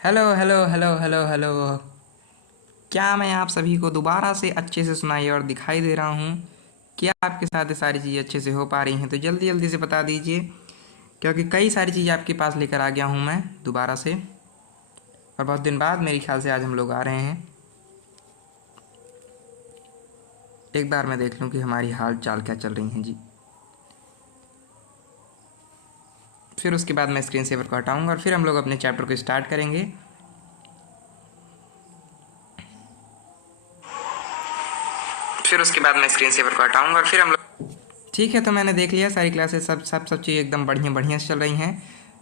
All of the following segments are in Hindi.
Hello hello hello hello hello. क्या मैं आप सभी को दोबारा से अच्छे से सुनाई और दिखाई दे रहा हूँ? क्या आपके साथ ये सारी चीज़ें अच्छे से हो पा रही हैं? तो जल्दी जल्दी से बता दीजिए, क्योंकि कई सारी चीज़ें आपके पास लेकर आ गया हूँ मैं दोबारा से। और बहुत दिन बाद मेरे ख्याल से आज हम लोग आ रहे हैं। एक बार मैं देख लूँ कि हमारी हाल चाल क्या चल रही हैं जी। फिर उसके बाद मैं स्क्रीन सेवर को हटाऊँगा और फिर हम लोग अपने चैप्टर को स्टार्ट करेंगे। फिर उसके बाद मैं स्क्रीन सेवर को हटाऊँगा और फिर हम लोग ठीक है। तो मैंने देख लिया सारी क्लासेस सब चीज़ एकदम बढ़िया बढ़िया से चल रही हैं।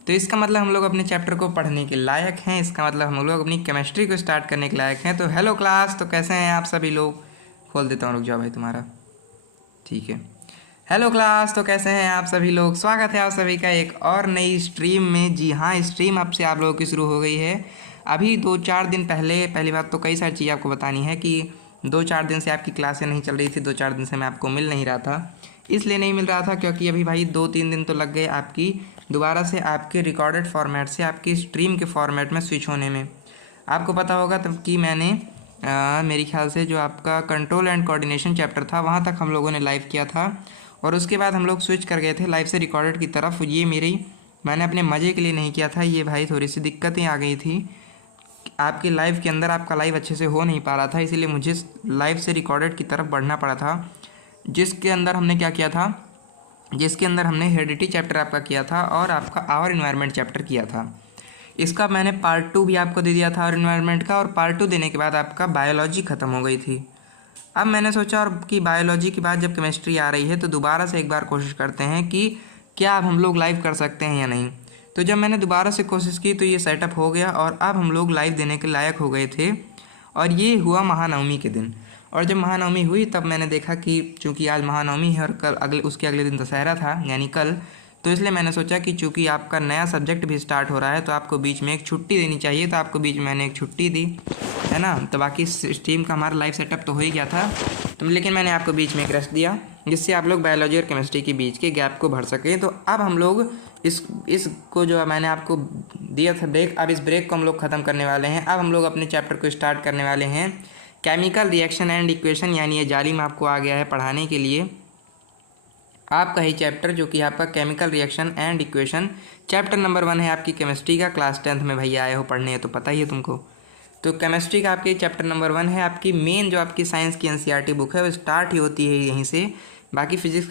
तो इसका मतलब हम लोग अपने चैप्टर को पढ़ने के लायक हैं। इसका मतलब हम लोग अपनी केमिस्ट्री को स्टार्ट करने के लायक हैं। तो हेलो क्लास, तो कैसे हैं आप सभी लोग? खोल देता हूँ, रुक जाओ भाई तुम्हारा। ठीक है। हेलो क्लास, तो कैसे हैं आप सभी लोग? स्वागत है आप सभी का एक और नई स्ट्रीम में। जी हाँ, स्ट्रीम अब से आप लोगों की शुरू हो गई है। अभी 2-4 दिन पहले, पहली बात तो कई सारी चीज़ें आपको बतानी है कि 2-4 दिन से आपकी क्लासें नहीं चल रही थी। 2-4 दिन से मैं आपको मिल नहीं रहा था। इसलिए नहीं मिल रहा था क्योंकि अभी भाई 2-3 दिन तो लग गए आपकी दोबारा से आपके रिकॉर्डेड फॉर्मेट से आपकी स्ट्रीम के फॉर्मेट में स्विच होने में। आपको पता होगा तब कि मैंने मेरे ख्याल से जो आपका कंट्रोल एंड कोऑर्डिनेशन चैप्टर था वहाँ तक हम लोगों ने लाइव किया था और उसके बाद हम लोग स्विच कर गए थे लाइव से रिकॉर्डेड की तरफ। ये मैंने अपने मज़े के लिए नहीं किया था। ये भाई थोड़ी सी दिक्कतें आ गई थी आपके लाइव के अंदर। आपका लाइव अच्छे से हो नहीं पा रहा था, इसीलिए मुझे लाइव से रिकॉर्डेड की तरफ बढ़ना पड़ा था। जिसके अंदर हमने क्या किया था, जिसके अंदर हमने हेरिडिटी चैप्टर आपका किया था और आपका आवर इन्वायरमेंट चैप्टर किया था। इसका मैंने पार्ट 2 भी आपको दे दिया था और इन्वायरमेंट का, और पार्ट 2 देने के बाद आपका बायोलॉजी ख़त्म हो गई थी। अब मैंने सोचा और कि बायोलॉजी के बाद जब केमिस्ट्री आ रही है तो दोबारा से एक बार कोशिश करते हैं कि क्या अब हम लोग लाइव कर सकते हैं या नहीं। तो जब मैंने दोबारा से कोशिश की तो ये सेटअप हो गया और अब हम लोग लाइव देने के लायक हो गए थे। और ये हुआ महानवमी के दिन। और जब महानवमी हुई तब मैंने देखा कि चूँकि आज महानवमी है और कल उसके अगले दिन दशहरा था यानी कल, तो इसलिए मैंने सोचा कि चूँकि आपका नया सब्जेक्ट भी स्टार्ट हो रहा है तो आपको बीच में एक छुट्टी देनी चाहिए। तो आपको बीच में मैंने एक छुट्टी दी, है ना। तो बाकी स्ट्रीम का हमारा लाइव सेटअप तो हो ही गया था, तो लेकिन मैंने आपको बीच में एक रेस्ट दिया जिससे आप लोग बायोलॉजी और केमिस्ट्री के बीच के गैप को भर सकें। तो अब हम लोग इसको जो मैंने आपको दिया था ब्रेक, अब इस ब्रेक को हम लोग ख़त्म करने वाले हैं। अब हम लोग अपने चैप्टर को स्टार्ट करने वाले हैं केमिकल रिएक्शन एंड इक्वेशन, यानी ये जालिम आपको आ गया है पढ़ाने के लिए आपका ही चैप्टर जो कि आपका chemical reaction and equation chapter number 1 है आपकी केमिस्ट्री का। क्लास 10th में भैया आए हो पढ़ने, है तो पता ही है तुमको। तो केमिस्ट्री का आपके चैप्टर नंबर 1 है। आपकी मेन जो आपकी साइंस की एनसीईआरटी बुक है वो स्टार्ट ही होती है यहीं से। बाकी फिजिक्स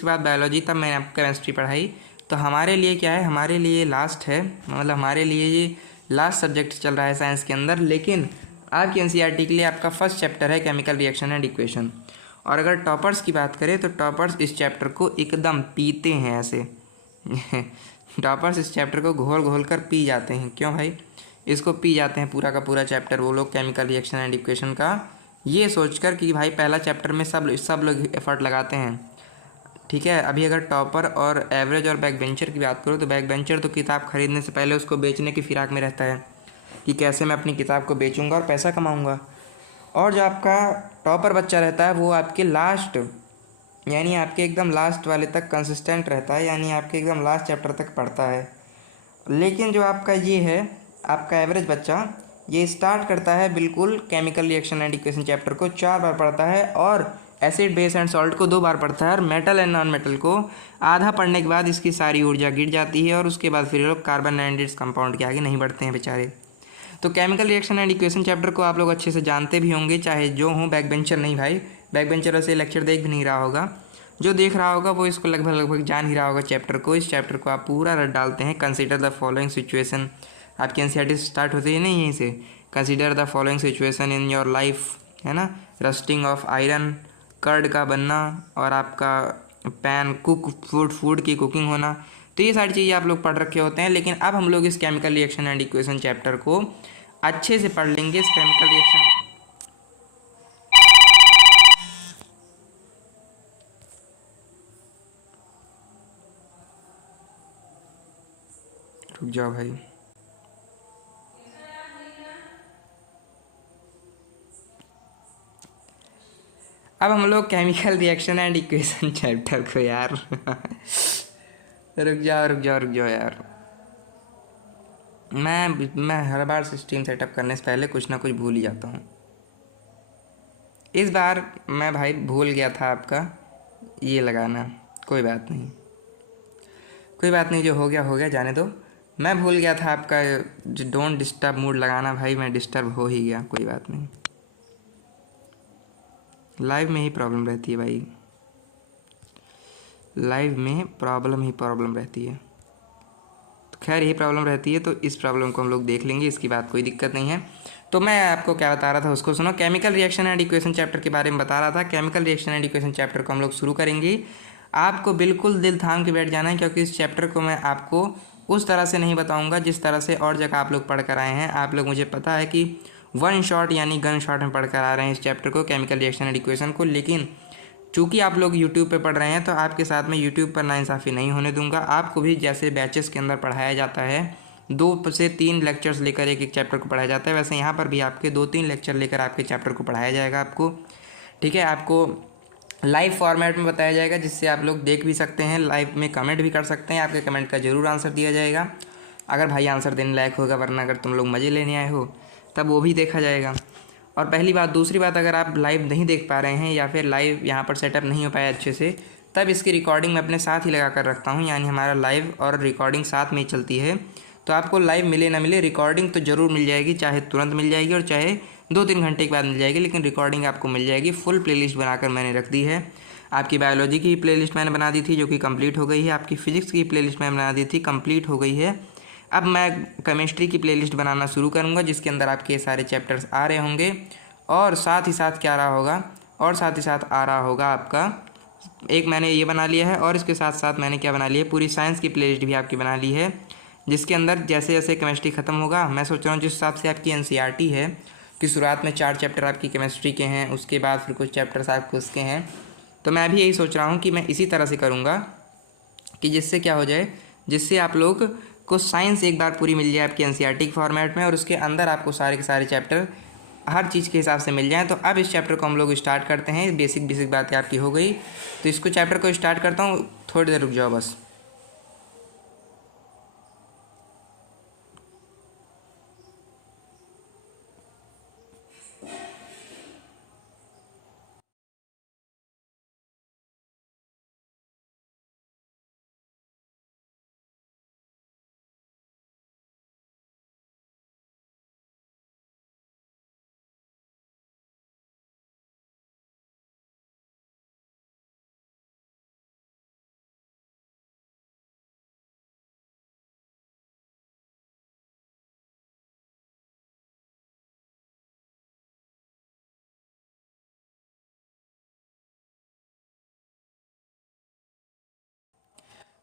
के बाद बायोलॉजी, तब मैंने आपको केमिस्ट्री पढ़ाई। तो हमारे लिए क्या है, हमारे लिए लास्ट है, मतलब हमारे लिए ये लास्ट सब्जेक्ट चल रहा है साइंस के अंदर। लेकिन आपकी एनसीईआरटी के लिए आपका फर्स्ट चैप्टर है केमिकल रिएक्शन एंड इक्वेशन। और अगर टॉपर्स की बात करें तो टॉपर्स इस चैप्टर को एकदम पीते हैं ऐसे टॉपर्स इस चैप्टर को घोल घोल कर पी जाते हैं। क्यों भाई? इसको पी जाते हैं पूरा का पूरा चैप्टर वो लोग केमिकल रिएक्शन एंड इक्वेशन का, ये सोचकर कि भाई पहला चैप्टर में सब लोग एफर्ट लगाते हैं। ठीक है। अभी अगर टॉपर और एवरेज और बैक बेंचर की बात करूँ तो बैक बेंचर तो किताब खरीदने से पहले उसको बेचने की फिराक में रहता है कि कैसे मैं अपनी किताब को बेचूंगा और पैसा कमाऊंगा। और जो आपका टॉपर बच्चा रहता है वो आपके लास्ट, यानी आपके एकदम लास्ट वाले तक कंसिस्टेंट रहता है, यानी आपके एकदम लास्ट चैप्टर तक पढ़ता है। लेकिन जो आपका ये है आपका एवरेज बच्चा, ये स्टार्ट करता है बिल्कुल chemical reaction and equation chapter को 4 बार पढ़ता है और एसिड बेस एंड सॉल्ट को 2 बार पढ़ता है और मेटल एंड नॉन मेटल को आधा पढ़ने के बाद इसकी सारी ऊर्जा गिर जाती है और उसके बाद फिर लोग कार्बन एंड इट्स कंपाउंड के आगे नहीं बढ़ते हैं बेचारे। तो chemical reaction and equation chapter को आप लोग अच्छे से जानते भी होंगे, चाहे जो हों। बैक बेंचर नहीं भाई, बैक बेंचर वैसे लेक्चर देख भी नहीं रहा होगा। जो देख रहा होगा वो इसको लगभग लगभग जान ही रहा होगा चैप्टर को। इस चैप्टर को आप पूरा रट डालते हैं। कंसीडर द फॉलोइंग सिचुएशन, आपकी एनसीईआरटी स्टार्ट होती है ना यहीं से। Consider the following situation in your life, है ना। रस्टिंग ऑफ आयरन, कर्ड का बनना और आपका पैन कुक फूड की कुकिंग होना। तो ये सारी चीज़ें आप लोग पढ़ रखे होते हैं। लेकिन अब हम लोग इस chemical reaction and equation chapter को अच्छे से पढ़ लेंगे। इस केमिकल रिएक्शन, रुक जाओ भाई। अब हम लोग chemical reaction and equation chapter को यार रुक जाओ यार। मैं हर बार स्ट्रीम सेटअप करने से पहले कुछ ना कुछ भूल ही जाता हूँ। इस बार मैं भाई भूल गया था आपका ये लगाना। कोई बात नहीं, कोई बात नहीं, जो हो गया जाने दो। मैं भूल गया था आपका जो डोंट डिस्टर्ब मूड लगाना। भाई मैं डिस्टर्ब हो ही गया, कोई बात नहीं। लाइव में ही प्रॉब्लम रहती है भाई, लाइव में प्रॉब्लम रहती है। तो खैर यही प्रॉब्लम रहती है, तो इस प्रॉब्लम को हम लोग देख लेंगे, इसकी बात कोई दिक्कत नहीं है। तो मैं आपको क्या बता रहा था उसको सुनो। Chemical reaction and equation chapter के बारे में बता रहा था। Chemical reaction and equation chapter को हम लोग शुरू करेंगे। आपको बिल्कुल दिल थाम के बैठ जाना है, क्योंकि इस चैप्टर को मैं आपको उस तरह से नहीं बताऊंगा जिस तरह से और जगह आप लोग पढ़ कर आए हैं। आप लोग, मुझे पता है कि वन शॉट यानी गन शॉट में पढ़ कर आ रहे हैं इस चैप्टर को, केमिकल रिएक्शन एंड इक्वेशन को। लेकिन चूँकि आप लोग यूट्यूब पे पढ़ रहे हैं, तो आपके साथ में यूट्यूब पर नाइंसाफ़ी नहीं होने दूंगा। आपको भी जैसे बैचेस के अंदर पढ़ाया जाता है, 2 से 3 लेक्चर्स लेकर एक चैप्टर को पढ़ाया जाता है, वैसे यहाँ पर भी आपके 2-3 लेक्चर लेकर आपके चैप्टर को पढ़ाया जाएगा आपको। ठीक है, आपको लाइव फॉर्मेट में बताया जाएगा, जिससे आप लोग देख भी सकते हैं, लाइव में कमेंट भी कर सकते हैं। आपके कमेंट का ज़रूर आंसर दिया जाएगा, अगर भाई आंसर देने लायक होगा, वरना अगर तुम लोग मज़े लेने आए हो तब वो भी देखा जाएगा। और पहली बात, दूसरी बात, अगर आप लाइव नहीं देख पा रहे हैं या फिर लाइव यहाँ पर सेटअप नहीं हो पाया अच्छे से, तब इसकी रिकॉर्डिंग मैं अपने साथ ही लगा कर रखता हूँ, यानी हमारा लाइव और रिकॉर्डिंग साथ में ही चलती है। तो आपको लाइव मिले ना मिले, रिकॉर्डिंग तो ज़रूर मिल जाएगी, चाहे तुरंत मिल जाएगी और चाहे 2-3 घंटे के बाद मिल जाएगी, लेकिन रिकॉर्डिंग आपको मिल जाएगी। फुल प्लेलिस्ट बनाकर मैंने रख दी है। आपकी बायोलॉजी की प्लेलिस्ट मैंने बना दी थी, जो कि कंप्लीट हो गई है। आपकी फ़िज़िक्स की प्लेलिस्ट मैंने बना दी थी, कंप्लीट हो गई है। अब मैं केमिस्ट्री की प्लेलिस्ट बनाना शुरू करूँगा, जिसके अंदर आपके सारे चैप्टर्स आ रहे होंगे। और साथ ही साथ क्या रहा होगा, और साथ ही साथ आ रहा होगा आपका, एक मैंने ये बना लिया है, और इसके साथ साथ मैंने क्या बना लिया है, पूरी साइंस की प्लेलिस्ट भी आपकी बना ली है, जिसके अंदर जैसे जैसे केमिस्ट्री ख़त्म होगा, मैं सोच रहा हूँ जिस हिसाब से आपकी एनसीईआरटी है कि शुरुआत में 4 चैप्टर आपकी केमिस्ट्री के हैं, उसके बाद फिर कुछ चैप्टर्स आपके उसके हैं, तो मैं भी यही सोच रहा हूँ कि मैं इसी तरह से करूँगा कि जिससे क्या हो जाए, जिससे आप लोग को साइंस एक बार पूरी मिल जाए आपकी एनसीईआरटी के फॉर्मेट में, और उसके अंदर आपको सारे के सारे चैप्टर हर चीज़ के हिसाब से मिल जाए। तो अब इस चैप्टर को हम लोग स्टार्ट करते हैं। बेसिक बातें आपकी हो गई, तो इसको चैप्टर को स्टार्ट करता हूँ। थोड़ी देर रुक जाओ बस।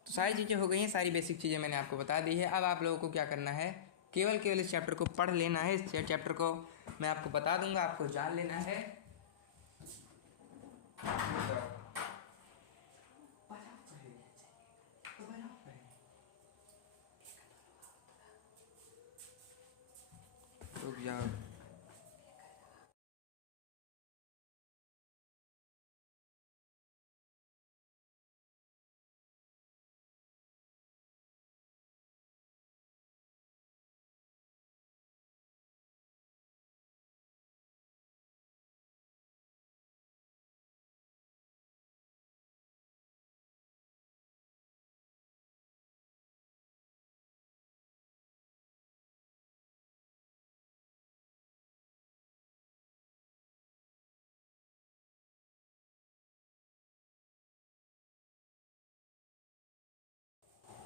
तो सारी चीज़ें हो गई हैं, सारी बेसिक चीज़ें मैंने आपको बता दी है। अब आप लोगों को क्या करना है, केवल इस चैप्टर को पढ़ लेना है। इस चैप्टर को मैं आपको बता दूंगा, आपको जान लेना है। रुक जाओ।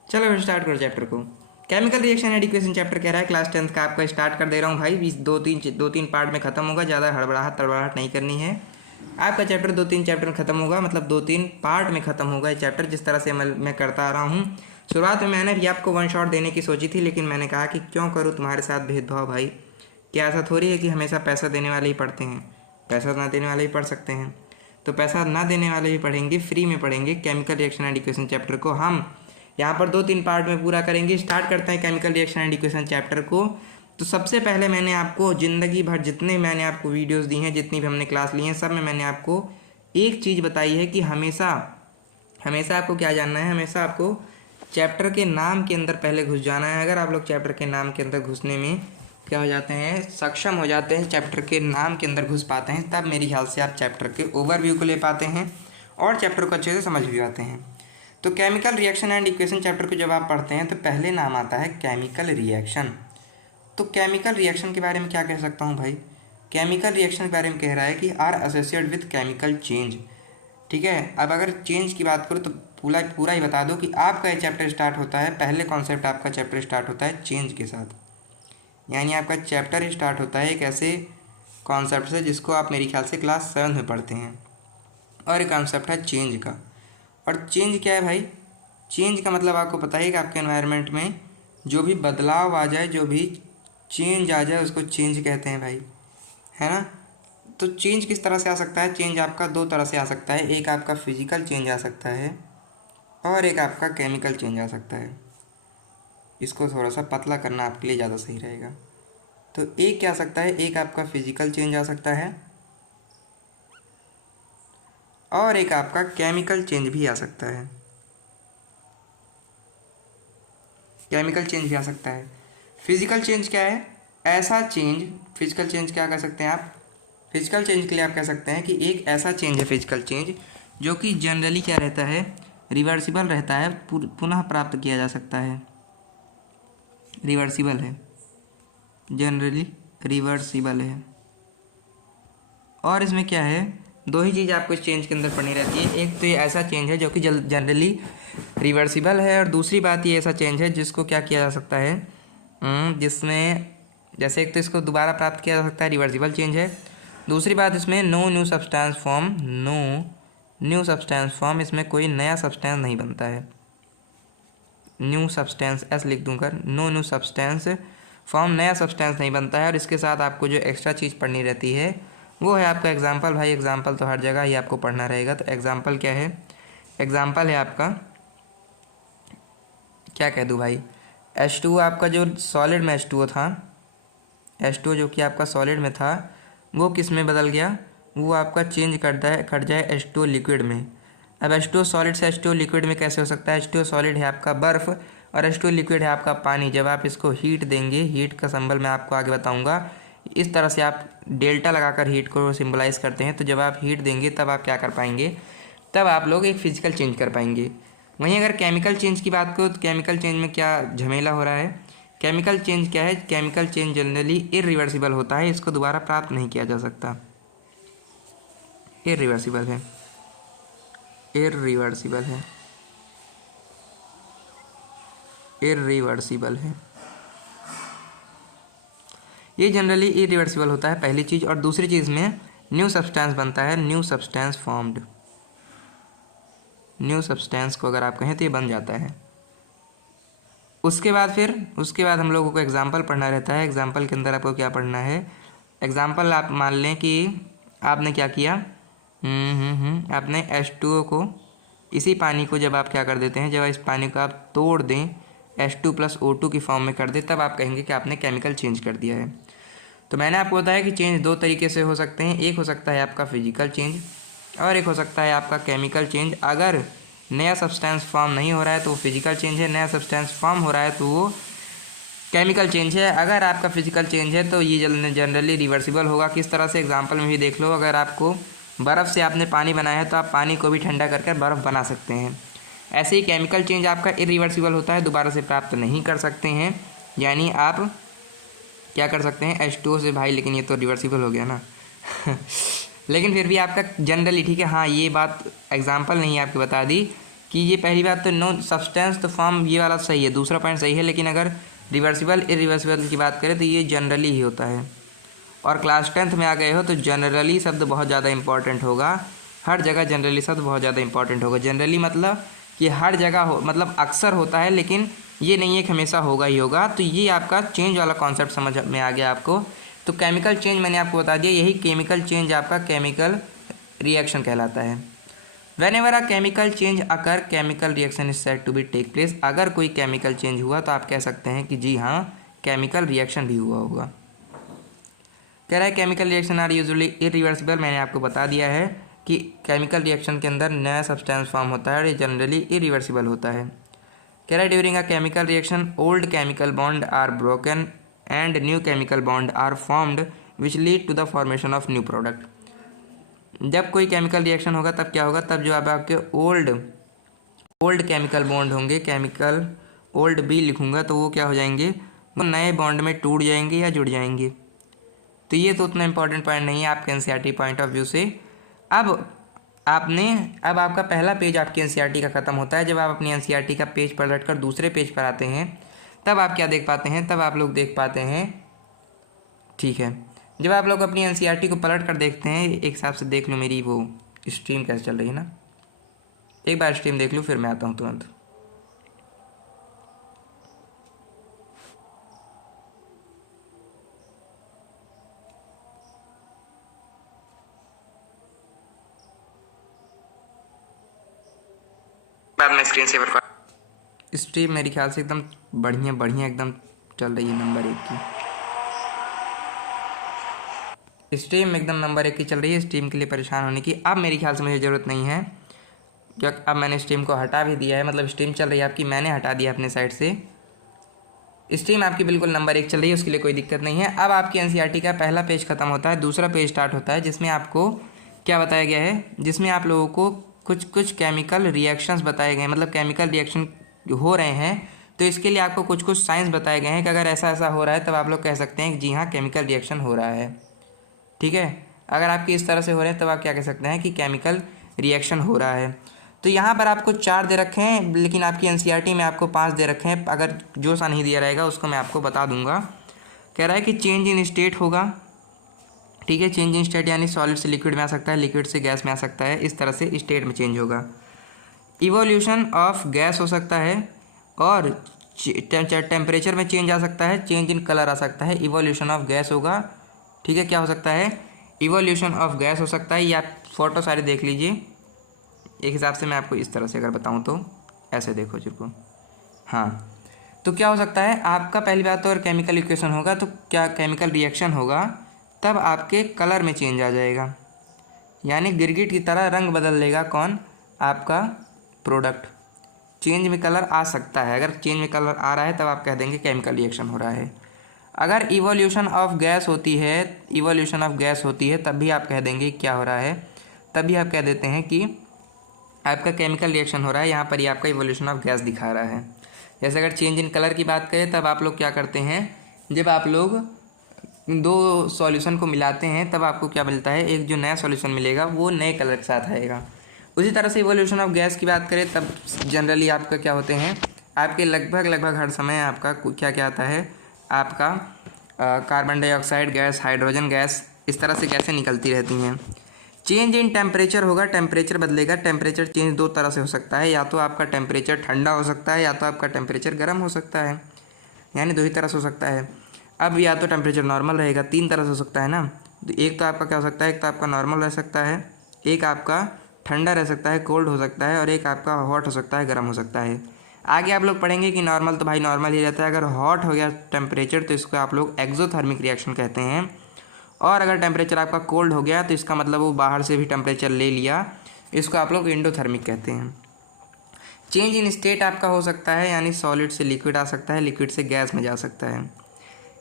चलो फिर स्टार्ट करो चैप्टर को। Chemical reaction and equation chapter कह रहा है क्लास 10th का आपका स्टार्ट कर दे रहा हूँ भाई। 2-3 पार्ट में ख़त्म होगा, ज़्यादा हड़बड़ाहट तड़बड़ाहट नहीं करनी है। आपका चैप्टर 2-3 चैप्टर में ख़त्म होगा, मतलब 2-3 पार्ट में ख़त्म होगा ये चैप्टर, जिस तरह से मैं करता आ रहा हूँ। शुरुआत में मैंने भी आपको वन शॉट देने की सोची थी, लेकिन मैंने कहा कि क्यों करूँ तुम्हारे साथ भेदभाव भाई। क्या ऐसा थोड़ी है कि हमेशा पैसा देने वाले ही पढ़ते हैं, पैसा ना देने वाले भी पढ़ सकते हैं। तो पैसा ना देने वाले भी पढ़ेंगे, फ्री में पढ़ेंगे chemical reaction and equation chapter को। हम यहाँ पर 2-3 पार्ट में पूरा करेंगे। स्टार्ट करते हैं chemical reaction and equation chapter को। तो सबसे पहले मैंने आपको ज़िंदगी भर जितने मैंने आपको वीडियोस दी हैं, जितनी भी हमने क्लास ली हैं, सब में मैंने आपको एक चीज़ बताई है कि हमेशा आपको क्या जानना है, हमेशा आपको चैप्टर के नाम के अंदर पहले घुस जाना है। अगर आप लोग चैप्टर के नाम के अंदर घुसने में क्या हो जाते हैं, सक्षम हो जाते हैं, चैप्टर के नाम के अंदर घुस पाते हैं, तब मेरे ख्याल से आप चैप्टर के ओवरव्यू को ले पाते हैं और चैप्टर को अच्छे से समझ भी पाते हैं। तो chemical reaction and equation chapter को जब आप पढ़ते हैं तो पहले नाम आता है केमिकल रिएक्शन। तो केमिकल रिएक्शन के बारे में क्या कह सकता हूँ भाई, केमिकल रिएक्शन के बारे में कह रहा है कि are associated with chemical change. ठीक है, अब अगर चेंज की बात करूँ तो पूरा ही बता दो कि आपका ये चैप्टर स्टार्ट होता है, पहले कॉन्सेप्ट आपका चैप्टर स्टार्ट होता है चेंज के साथ। यानी आपका चैप्टर स्टार्ट होता है एक ऐसे कॉन्सेप्ट से जिसको आप मेरे ख्याल से क्लास 7 में पढ़ते हैं, और एक कॉन्सेप्ट है चेंज का। और चेंज क्या है भाई, चेंज का मतलब आपको पता है कि आपके एनवायरनमेंट में जो भी बदलाव आ जाए, जो भी चेंज आ जाए, उसको चेंज कहते हैं भाई, है ना। तो चेंज किस तरह से आ सकता है, चेंज आपका दो तरह से आ सकता है, एक आपका फिजिकल चेंज आ सकता है और एक आपका केमिकल चेंज आ सकता है। इसको थोड़ा सा पतला करना आपके लिए ज़्यादा सही रहेगा। तो एक क्या आ सकता है, एक आपका फिजिकल चेंज आ सकता है और एक आपका केमिकल चेंज भी आ सकता है, केमिकल चेंज भी आ सकता है। फिजिकल चेंज क्या है, ऐसा चेंज, फिजिकल चेंज क्या कह सकते हैं आप, फिजिकल चेंज के लिए आप कह सकते हैं कि एक ऐसा चेंज है फिजिकल चेंज जो कि जनरली क्या रहता है, रिवर्सिबल रहता है, पुनः प्राप्त किया जा सकता है, रिवर्सिबल है, जनरली रिवर्सिबल है। और इसमें क्या है, दो ही चीज़ आपको इस चेंज के अंदर पढ़नी रहती है। एक तो ये ऐसा चेंज है जो कि जनरली रिवर्सिबल है, और दूसरी बात ये ऐसा चेंज है जिसको क्या किया जा सकता है, जिसमें जैसे एक तो इसको दोबारा प्राप्त किया जा सकता है, रिवर्सिबल चेंज है। दूसरी बात इसमें no new substance form, no new substance form, इसमें कोई नया सब्सटेंस नहीं बनता है, न्यू सब्सटेंस एस लिख दूँ कर, नो न्यू सब्सटेंस फॉर्म, नया सब्सटेंस नहीं बनता है। और इसके साथ आपको जो एक्स्ट्रा चीज़ पढ़नी रहती है वो है आपका एग्जाम्पल। भाई एग्जाम्पल तो हर जगह ही आपको पढ़ना रहेगा। तो एग्जाम्पल क्या है, एग्जाम्पल है आपका, क्या कह दूँ भाई, H2 आपका जो सॉलिड में H2O था, H2O जो कि आपका सॉलिड में था, वो किस में बदल गया, वो आपका चेंज कर जाए H2O लिक्विड में। अब H2O सॉलिड से H2O लिक्विड में कैसे हो सकता है, H2O सॉलिड है आपका बर्फ़ और H2O लिक्विड है आपका पानी। जब आप इसको हीट देंगे, हीट का सिंबल मैं आपको आगे बताऊंगा, इस तरह से आप डेल्टा लगाकर हीट को सिंबलाइज करते हैं। तो जब आप हीट देंगे तब आप क्या कर पाएंगे, तब आप लोग एक फिजिकल चेंज कर पाएंगे। वहीं अगर केमिकल चेंज की बात करो तो केमिकल चेंज में क्या झमेला हो रहा है, केमिकल चेंज क्या है, केमिकल चेंज जनरली इरिवर्सिबल होता है, इसको दोबारा प्राप्त नहीं किया जा सकता, इरिवर्सिबल है, इरिवर्सिबल है, इरिवर्सिबल है, ये जनरली इरिवर्सिबल होता है, पहली चीज़। और दूसरी चीज़ में न्यू सब्सटेंस बनता है, new substance formed, new substance को अगर आप कहें तो ये बन जाता है। उसके बाद हम लोगों को एग्जाम्पल पढ़ना रहता है। एग्जाम्पल के अंदर आपको क्या पढ़ना है, एग्जाम्पल आप मान लें कि आपने क्या किया, आपने H2O को, इसी पानी को जब आप क्या कर देते हैं, जब इस पानी को आप तोड़ दें, H2+O2 की फॉर्म में कर दे, तब आप कहेंगे कि आपने केमिकल चेंज कर दिया है। तो मैंने आपको बताया कि चेंज दो तरीके से हो सकते हैं, एक हो सकता है आपका फिजिकल चेंज और एक हो सकता है आपका केमिकल चेंज। अगर नया सब्सटेंस फॉर्म नहीं हो रहा है तो वो फिजिकल चेंज है, नया सब्सटेंस फॉर्म हो रहा है तो वो केमिकल चेंज है। अगर आपका फिजिकल चेंज है तो ये जनरली रिवर्सिबल होगा। किस तरह से, एग्जांपल में भी देख लो, अगर आपको बर्फ़ से आपने पानी बनाया है तो आप पानी को भी ठंडा करके बर्फ़ बना सकते हैं। ऐसे ही केमिकल चेंज आपका इरिवर्सिबल होता है, दोबारा से प्राप्त नहीं कर सकते हैं। यानी आप क्या कर सकते हैं, H2O से भाई, लेकिन ये तो रिवर्सिबल हो गया ना लेकिन फिर भी आपका जनरली ठीक है। हाँ, ये बात एग्जांपल नहीं आपको बता दी कि ये पहली बात तो नो सब्सटेंस तो फॉर्म, ये वाला सही है, दूसरा पॉइंट सही है। लेकिन अगर रिवर्सिबल इरिवर्सिबल की बात करें तो ये जनरली ही होता है। और क्लास 10th में आ गए हो तो जनरली शब्द बहुत ज़्यादा इंपॉर्टेंट होगा, हर जगह जनरली शब्द बहुत ज़्यादा इंपॉर्टेंट होगा। जनरली मतलब कि हर जगह हो, मतलब अक्सर होता है, लेकिन ये नहीं है कि हमेशा होगा ही होगा। तो ये आपका चेंज वाला कॉन्सेप्ट समझ में आ गया आपको। तो केमिकल चेंज मैंने आपको बता दिया, यही केमिकल चेंज आपका केमिकल रिएक्शन कहलाता है। Whenever a chemical change occur, chemical reaction is said to be take place. अगर कोई केमिकल चेंज हुआ तो आप कह सकते हैं कि जी हाँ, केमिकल रिएक्शन भी हुआ होगा। कह रहा है chemical reaction are usually irreversible. मैंने आपको बता दिया है कि केमिकल रिएक्शन के अंदर नया सब्सटेंस फॉर्म होता है और ये जनरली इरिवर्सिबल होता है। कह रहा है during a chemical reaction old chemical bond are broken and new chemical bond are formed which lead to the formation of new product. जब कोई केमिकल रिएक्शन होगा तब क्या होगा, तब जो अब आपके ओल्ड केमिकल बॉन्ड होंगे, केमिकल ओल्ड बी लिखूंगा तो वो क्या हो जाएंगे, वो नए बॉन्ड में टूट जाएंगे या जुड़ जाएंगे। तो ये तो उतना इंपॉर्टेंट पॉइंट नहीं है आपके एनसीईआरटी पॉइंट ऑफ व्यू से। अब अब आपका पहला पेज आपकी एनसीईआरटी का ख़त्म होता है। जब आप अपनी एनसीईआरटी का पेज पलट कर दूसरे पेज पर आते हैं तब आप क्या देख पाते हैं, तब आप लोग देख पाते हैं, ठीक है, जब आप लोग अपनी एनसीईआरटी को पलट कर देखते हैं, एक हिसाब से देख लो मेरी वो स्ट्रीम कैसे चल रही है ना, एक बार स्ट्रीम देख लूँ फिर मैं आता हूँ तुरंत। बाद में स्क्रीन सेवर का स्ट्रीम मेरे ख्याल से एकदम बढ़िया एकदम चल रही है, नंबर 1 की स्ट्रीम एकदम नंबर 1 की चल रही है। स्ट्रीम के लिए परेशान होने की अब मेरे ख्याल से मुझे ज़रूरत नहीं है, क्योंकि अब मैंने स्ट्रीम को हटा भी दिया है, मतलब स्ट्रीम चल रही है आपकी, मैंने हटा दिया अपने साइड से। स्ट्रीम आपकी बिल्कुल नंबर 1 चल रही है, उसके लिए कोई दिक्कत नहीं है। अब आपकी एनसीईआरटी का पहला पेज खत्म होता है, दूसरा पेज स्टार्ट होता है जिसमें आपको क्या बताया गया है, जिसमें आप लोगों को कुछ केमिकल रिएक्शंस बताए गए हैं, मतलब केमिकल रिएक्शन हो रहे हैं तो इसके लिए आपको कुछ साइंस बताए गए हैं कि अगर ऐसा ऐसा हो रहा है तब आप लोग कह सकते हैं कि जी हाँ केमिकल रिएक्शन हो रहा है। ठीक है, अगर आपकी इस तरह से हो रहे हैं तब आप क्या कह सकते हैं कि केमिकल रिएक्शन हो रहा है। तो यहाँ पर आपको 4 दे रखे हैं, लेकिन आपकी एनसीईआरटी में आपको 5 दे रखे हैं। अगर जो सा नहीं दिया रहेगा उसको मैं आपको बता दूंगा। कह रहा है कि चेंज इन स्टेट होगा, ठीक है, चेंज इन स्टेट यानी सॉलिड से लिक्विड में आ सकता है, लिक्विड से गैस में आ सकता है, इस तरह से स्टेट में चेंज होगा। इवोल्यूशन ऑफ गैस हो सकता है और टेम्परेचर में चेंज आ सकता है, चेंज इन कलर आ सकता है, इवोल्यूशन ऑफ गैस होगा। ठीक है, क्या हो सकता है, इवोल्यूशन ऑफ गैस हो सकता है। ये आप फोटो सारे देख लीजिए, एक हिसाब से मैं आपको इस तरह से अगर बताऊं तो ऐसे देखो जिसको, हाँ, तो क्या हो सकता है आपका, पहली बात तो अगर केमिकल इक्वेशन होगा तो क्या केमिकल रिएक्शन होगा तब आपके कलर में चेंज आ जाएगा, यानी गिरगिट की तरह रंग बदल लेगा कौन, आपका प्रोडक्ट। चेंज में कलर आ सकता है, अगर चेंज में कलर आ रहा है तब आप कह देंगे केमिकल रिएक्शन हो रहा है। अगर इवोल्यूशन ऑफ गैस होती है, इवोल्यूशन ऑफ गैस होती है तब भी आप कह देंगे क्या हो रहा है, तब भी आप कह देते हैं कि आपका केमिकल रिएक्शन हो रहा है। यहाँ पर ही आपका इवोल्यूशन ऑफ गैस दिखा रहा है। जैसे अगर चेंज इन कलर की बात करें तब आप लोग क्या करते हैं, जब आप लोग दो सॉल्यूशन को मिलाते हैं तब आपको क्या मिलता है, एक जो नया सॉल्यूशन मिलेगा वो नए कलर के साथ आएगा। उसी तरह से इवोल्यूशन ऑफ गैस की बात करें तब जनरली आपका क्या होते हैं, आपके लगभग हर समय आपका क्या क्या आता है, आपका carbon dioxide gas, hydrogen gas, इस तरह से गैसें निकलती रहती हैं। चेंज इन टेम्परेचर होगा, टेम्परेचर बदलेगा। टेम्परेचर चेंज 2 तरह से हो सकता है, या तो आपका टेम्परेचर ठंडा हो सकता है या तो आपका टेम्परेचर गर्म हो सकता है, यानी 2 ही तरह से हो सकता है। अब या तो टेम्परेचर नॉर्मल रहेगा, 3 तरह से हो सकता है ना, तो एक तो आपका क्या हो सकता है, एक तो आपका नॉर्मल रह सकता है, एक आपका ठंडा रह सकता है, कोल्ड हो सकता है, और एक आपका हॉट हो सकता है, गर्म हो सकता है। आगे आप लोग पढ़ेंगे कि नॉर्मल तो भाई नॉर्मल ही रहता है, अगर हॉट हो गया टेम्परेचर तो इसको आप लोग एक्सोथर्मिक रिएक्शन कहते हैं, और अगर टेम्परेचर आपका कोल्ड हो गया तो इसका मतलब वो बाहर से भी टेम्परेचर ले लिया, इसको आप लोग एंडोथर्मिक कहते हैं। चेंज इन स्टेट आपका हो सकता है, यानी सॉलिड से लिक्विड आ सकता है, लिक्विड से गैस में जा सकता है।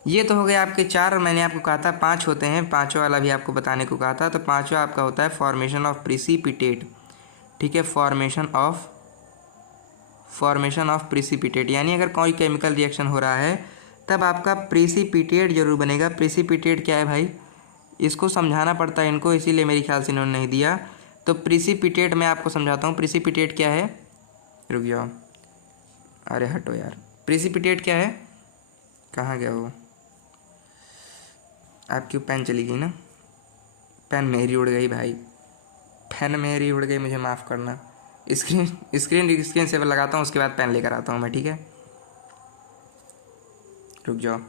ये तो हो गए आपके 4, और मैंने आपको कहा था 5 होते हैं, 5वां वाला भी आपको बताने को कहा था। तो 5वां आपका होता है फॉर्मेशन ऑफ प्रिसिपिटेट। ठीक है, फॉर्मेशन ऑफ प्रिसिपिटेट, यानी अगर कोई केमिकल रिएक्शन हो रहा है तब आपका प्रिसिपिटेट जरूर बनेगा। प्रिसिपिटेट क्या है भाई, इसको समझाना पड़ता है इनको, इसीलिए मेरे ख्याल से इन्होंने नहीं दिया। तो प्रिसिपिटेट मैं आपको समझाता हूँ। प्रिसिपिटेट क्या है, रुक जाओ, अरे हटो यार, प्रिसिपिटेट क्या है, कहाँ गया वो, आपकी पेन चली गई ना, पेन मेरी उड़ गई भाई, पेन मेरी उड़ गई, मुझे माफ़ करना। स्क्रीन सेवर लगाता हूँ, उसके बाद पेन लेकर आता हूँ मैं, ठीक है, रुक जाओ।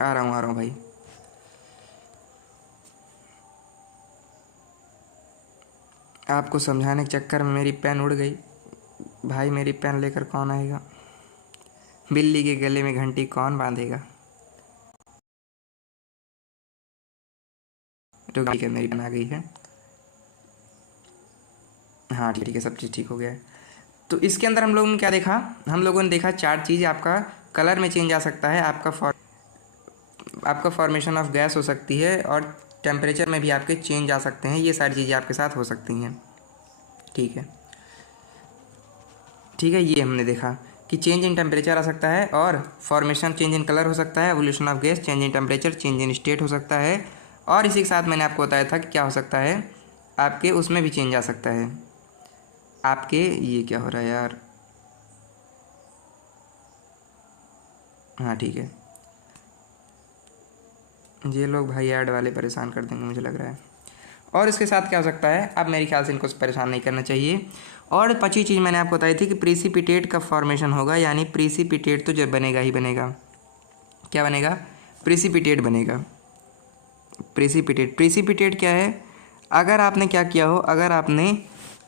आ रहा हूँ भाई। आपको समझाने के चक्कर में मेरी पेन उड़ गई भाई, मेरी पेन लेकर कौन आएगा, बिल्ली के गले में घंटी कौन बांधेगा? तो ठीक है, मेरी बना गई है। हाँ ठीक है, सब चीज़ ठीक हो गया है। तो इसके अंदर हम लोगों ने क्या देखा? हम लोगों ने देखा 4 चीज़। आपका कलर में चेंज आ सकता है, आपका फॉर्मेशन ऑफ गैस हो सकती है, और टेम्परेचर में भी आपके चेंज आ सकते हैं। ये सारी चीज़ें आपके साथ हो सकती हैं। ठीक है, ठीक है, ये हमने देखा कि चेंज इन टेम्परेचर आ सकता है, और फॉर्मेशन चेंज इन कलर हो सकता है, evolution of gas, change in temperature, change in state हो सकता है, और इसी के साथ मैंने आपको बताया था कि क्या हो सकता है, आपके उसमें भी चेंज आ सकता है। आपके ये क्या हो रहा है यार? हाँ ठीक है, ये लोग भाई ऐड वाले परेशान कर देंगे मुझे लग रहा है। और इसके साथ क्या हो सकता है, अब मेरे ख्याल से इनको परेशान नहीं करना चाहिए। और 25 चीज़ मैंने आपको बताई थी कि प्रीसिपिटेट का फॉर्मेशन होगा, यानी प्रीसिपिटेट तो जब बनेगा ही बनेगा। क्या बनेगा? प्रीसिपिटेट बनेगा। प्रीसिपिटेट क्या है? अगर आपने क्या किया हो,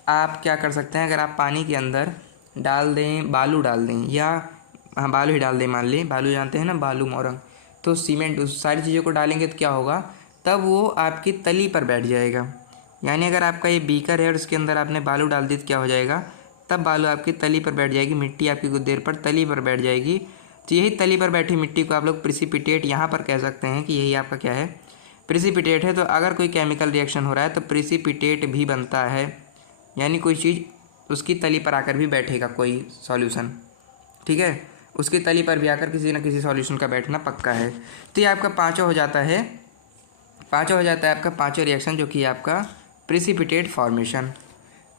आप क्या कर सकते हैं, अगर आप पानी के अंदर डाल दें, बालू डाल दें, या हाँ बालू ही डाल दें, मान लें बालू जानते हैं ना, बालू मोरंग, तो सीमेंट, उस सारी चीज़ों को डालेंगे तो क्या होगा, तब वो आपकी तली पर बैठ जाएगा। यानी अगर आपका ये बीकर है और उसके अंदर आपने बालू डाल दी तो क्या हो जाएगा, तब बालू आपकी तली पर बैठ जाएगी, मिट्टी आपकी कुछ देर पर तली पर बैठ जाएगी। तो यही तली पर बैठी मिट्टी को आप लोग प्रिसिपिटेट यहाँ पर कह सकते हैं कि यही आपका क्या है, प्रिसिपिटेट है। तो अगर कोई केमिकल रिएक्शन हो रहा है तो प्रिसिपिटेट भी बनता है, यानी कोई चीज़ उसकी तली पर आकर भी बैठेगा, कोई सॉल्यूशन। ठीक है, उसकी तली पर भी आकर किसी न किसी सॉल्यूशन का बैठना पक्का है। तो ये आपका पाँचों हो जाता है, आपका पाँचों रिएक्शन, जो कि आपका प्रिसिपिटेट फॉर्मेशन।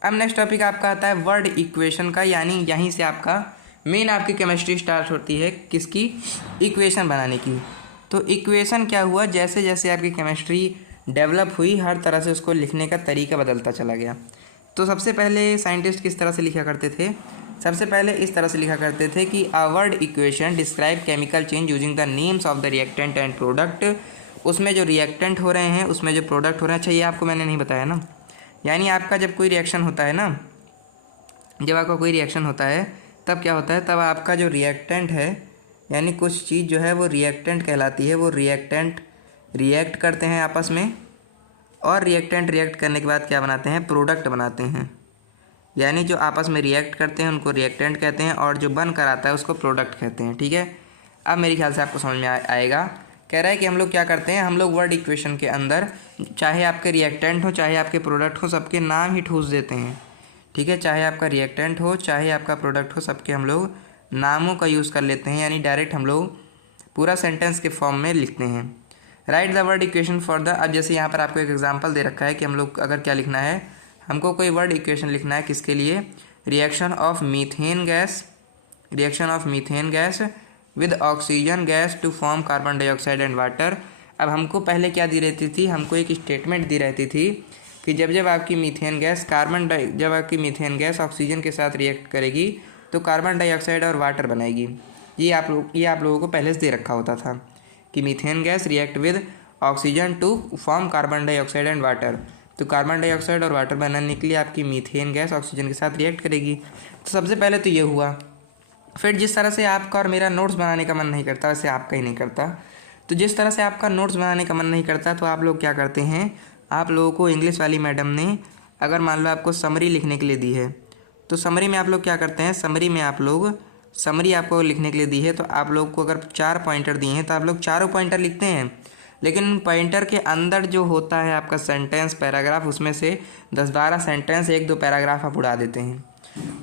अब नेक्स्ट टॉपिक आपका आता है वर्ड इक्वेशन का, यानी यहीं से आपका मेन आपकी केमिस्ट्री स्टार्ट होती है, किसकी? इक्वेशन बनाने की। तो इक्वेशन क्या हुआ, जैसे जैसे आपकी केमिस्ट्री डेवलप हुई, हर तरह से उसको लिखने का तरीका बदलता चला गया। तो सबसे पहले साइंटिस्ट किस तरह से लिखा करते थे? सबसे पहले इस तरह से लिखा करते थे कि a word equation describe chemical change using the names of the reactant and product. उसमें जो रिएक्टेंट हो रहे हैं, उसमें जो प्रोडक्ट हो रहे हैं। अच्छा, ये आपको मैंने नहीं बताया ना, यानी आपका जब कोई रिएक्शन होता है ना, जब आपका कोई रिएक्शन होता है तब क्या होता है, तब आपका जो रिएक्टेंट है, यानी कुछ चीज़ जो है वो रिएक्टेंट कहलाती है। वो रिएक्टेंट रिएक्ट करते हैं आपस में, और रिएक्टेंट रिएक्ट करने के बाद क्या बनाते हैं, प्रोडक्ट बनाते हैं। यानी जो आपस में रिएक्ट करते हैं उनको रिएक्टेंट कहते हैं, और जो बन कर आता है उसको प्रोडक्ट कहते हैं। ठीक है, अब मेरे ख्याल से आपको समझ में आएगा। कह रहा है कि हम लोग क्या करते हैं, हम लोग वर्ड इक्वेशन के अंदर चाहे आपके रिएक्टेंट हो चाहे आपके प्रोडक्ट हो, सबके नाम ही ठूस देते हैं। ठीक है, चाहे आपका रिएक्टेंट हो चाहे आपका प्रोडक्ट हो, सबके हम लोग नामों का यूज़ कर लेते हैं, यानी डायरेक्ट हम लोग पूरा सेंटेंस के फॉर्म में लिखते हैं। Right the word equation for the, अब जैसे यहाँ पर आपको एक एग्जांपल दे रखा है कि हम लोग अगर क्या लिखना है, हमको कोई वर्ड इक्वेशन लिखना है, किसके लिए? Reaction of methane gas with oxygen gas to form carbon dioxide and water. अब हमको पहले क्या दी रहती थी, हमको एक स्टेटमेंट दी रहती थी कि जब आपकी मीथेन गैस ऑक्सीजन के साथ रिएक्ट करेगी तो कार्बन डाइऑक्साइड और वाटर बनाएगी। ये आप लोगों को पहले से दे रखा होता था कि methane gas react with oxygen to form carbon dioxide and water. तो कार्बन डाइऑक्साइड और वाटर बनाने के लिए आपकी मीथेन गैस ऑक्सीजन के साथ रिएक्ट करेगी। तो सबसे पहले तो ये हुआ। फिर जिस तरह से आपका और मेरा नोट्स बनाने का मन नहीं करता, वैसे आपका ही नहीं करता, तो जिस तरह से आपका नोट्स बनाने का मन नहीं करता, तो आप लोग क्या करते हैं, आप लोगों को इंग्लिश वाली मैडम ने अगर मान लो आपको समरी लिखने के लिए दी है, तो समरी में आप लोग क्या करते हैं, समरी आपको लिखने के लिए दी है, तो आप लोग को अगर 4 पॉइंटर दिए हैं तो आप लोग चारों पॉइंटर लिखते हैं। लेकिन पॉइंटर के अंदर जो होता है आपका सेंटेंस, पैराग्राफ, उसमें से 10-12 सेंटेंस, 1-2 पैराग्राफ आप उड़ा देते हैं।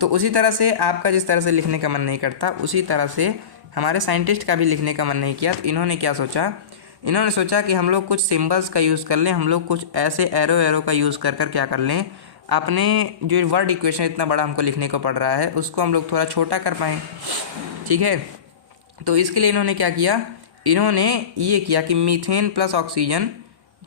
तो उसी तरह से आपका जिस तरह से लिखने का मन नहीं करता, उसी तरह से हमारे साइंटिस्ट का भी लिखने का मन नहीं किया। तो इन्होंने क्या सोचा, इन्होंने सोचा कि हम लोग कुछ सिंबल्स का यूज़ कर लें, हम लोग कुछ ऐसे एरो का यूज़ कर क्या कर लें, अपने जो वर्ड इक्वेशन इतना बड़ा हमको लिखने को पड़ रहा है उसको हम लोग थोड़ा छोटा कर पाएँ। ठीक है, तो इसके लिए इन्होंने क्या किया, इन्होंने ये किया कि मीथेन प्लस ऑक्सीजन,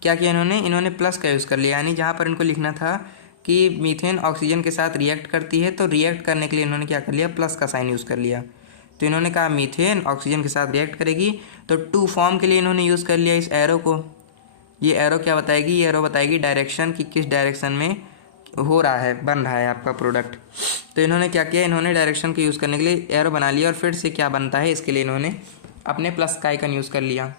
क्या किया इन्होंने प्लस का यूज़ कर लिया। यानी जहाँ पर इनको लिखना था कि मीथेन ऑक्सीजन के साथ रिएक्ट करती है, तो रिएक्ट करने के लिए इन्होंने क्या कर लिया, प्लस का साइन यूज़ कर लिया। तो इन्होंने कहा मीथेन ऑक्सीजन के साथ रिएक्ट करेगी, तो टू फॉर्म के लिए इन्होंने यूज़ कर लिया इस एरो को। ये एरो क्या बताएगी, ये एरो बताएगी डायरेक्शन, कि किस डायरेक्शन में हो रहा है, बन रहा है आपका प्रोडक्ट। तो इन्होंने क्या किया, इन्होंने डायरेक्शन को यूज़ करने के लिए एरो बना लिया और फिर से क्या बनता है इसके लिए इन्होंने अपने प्लस का आइकन यूज़ कर लिया।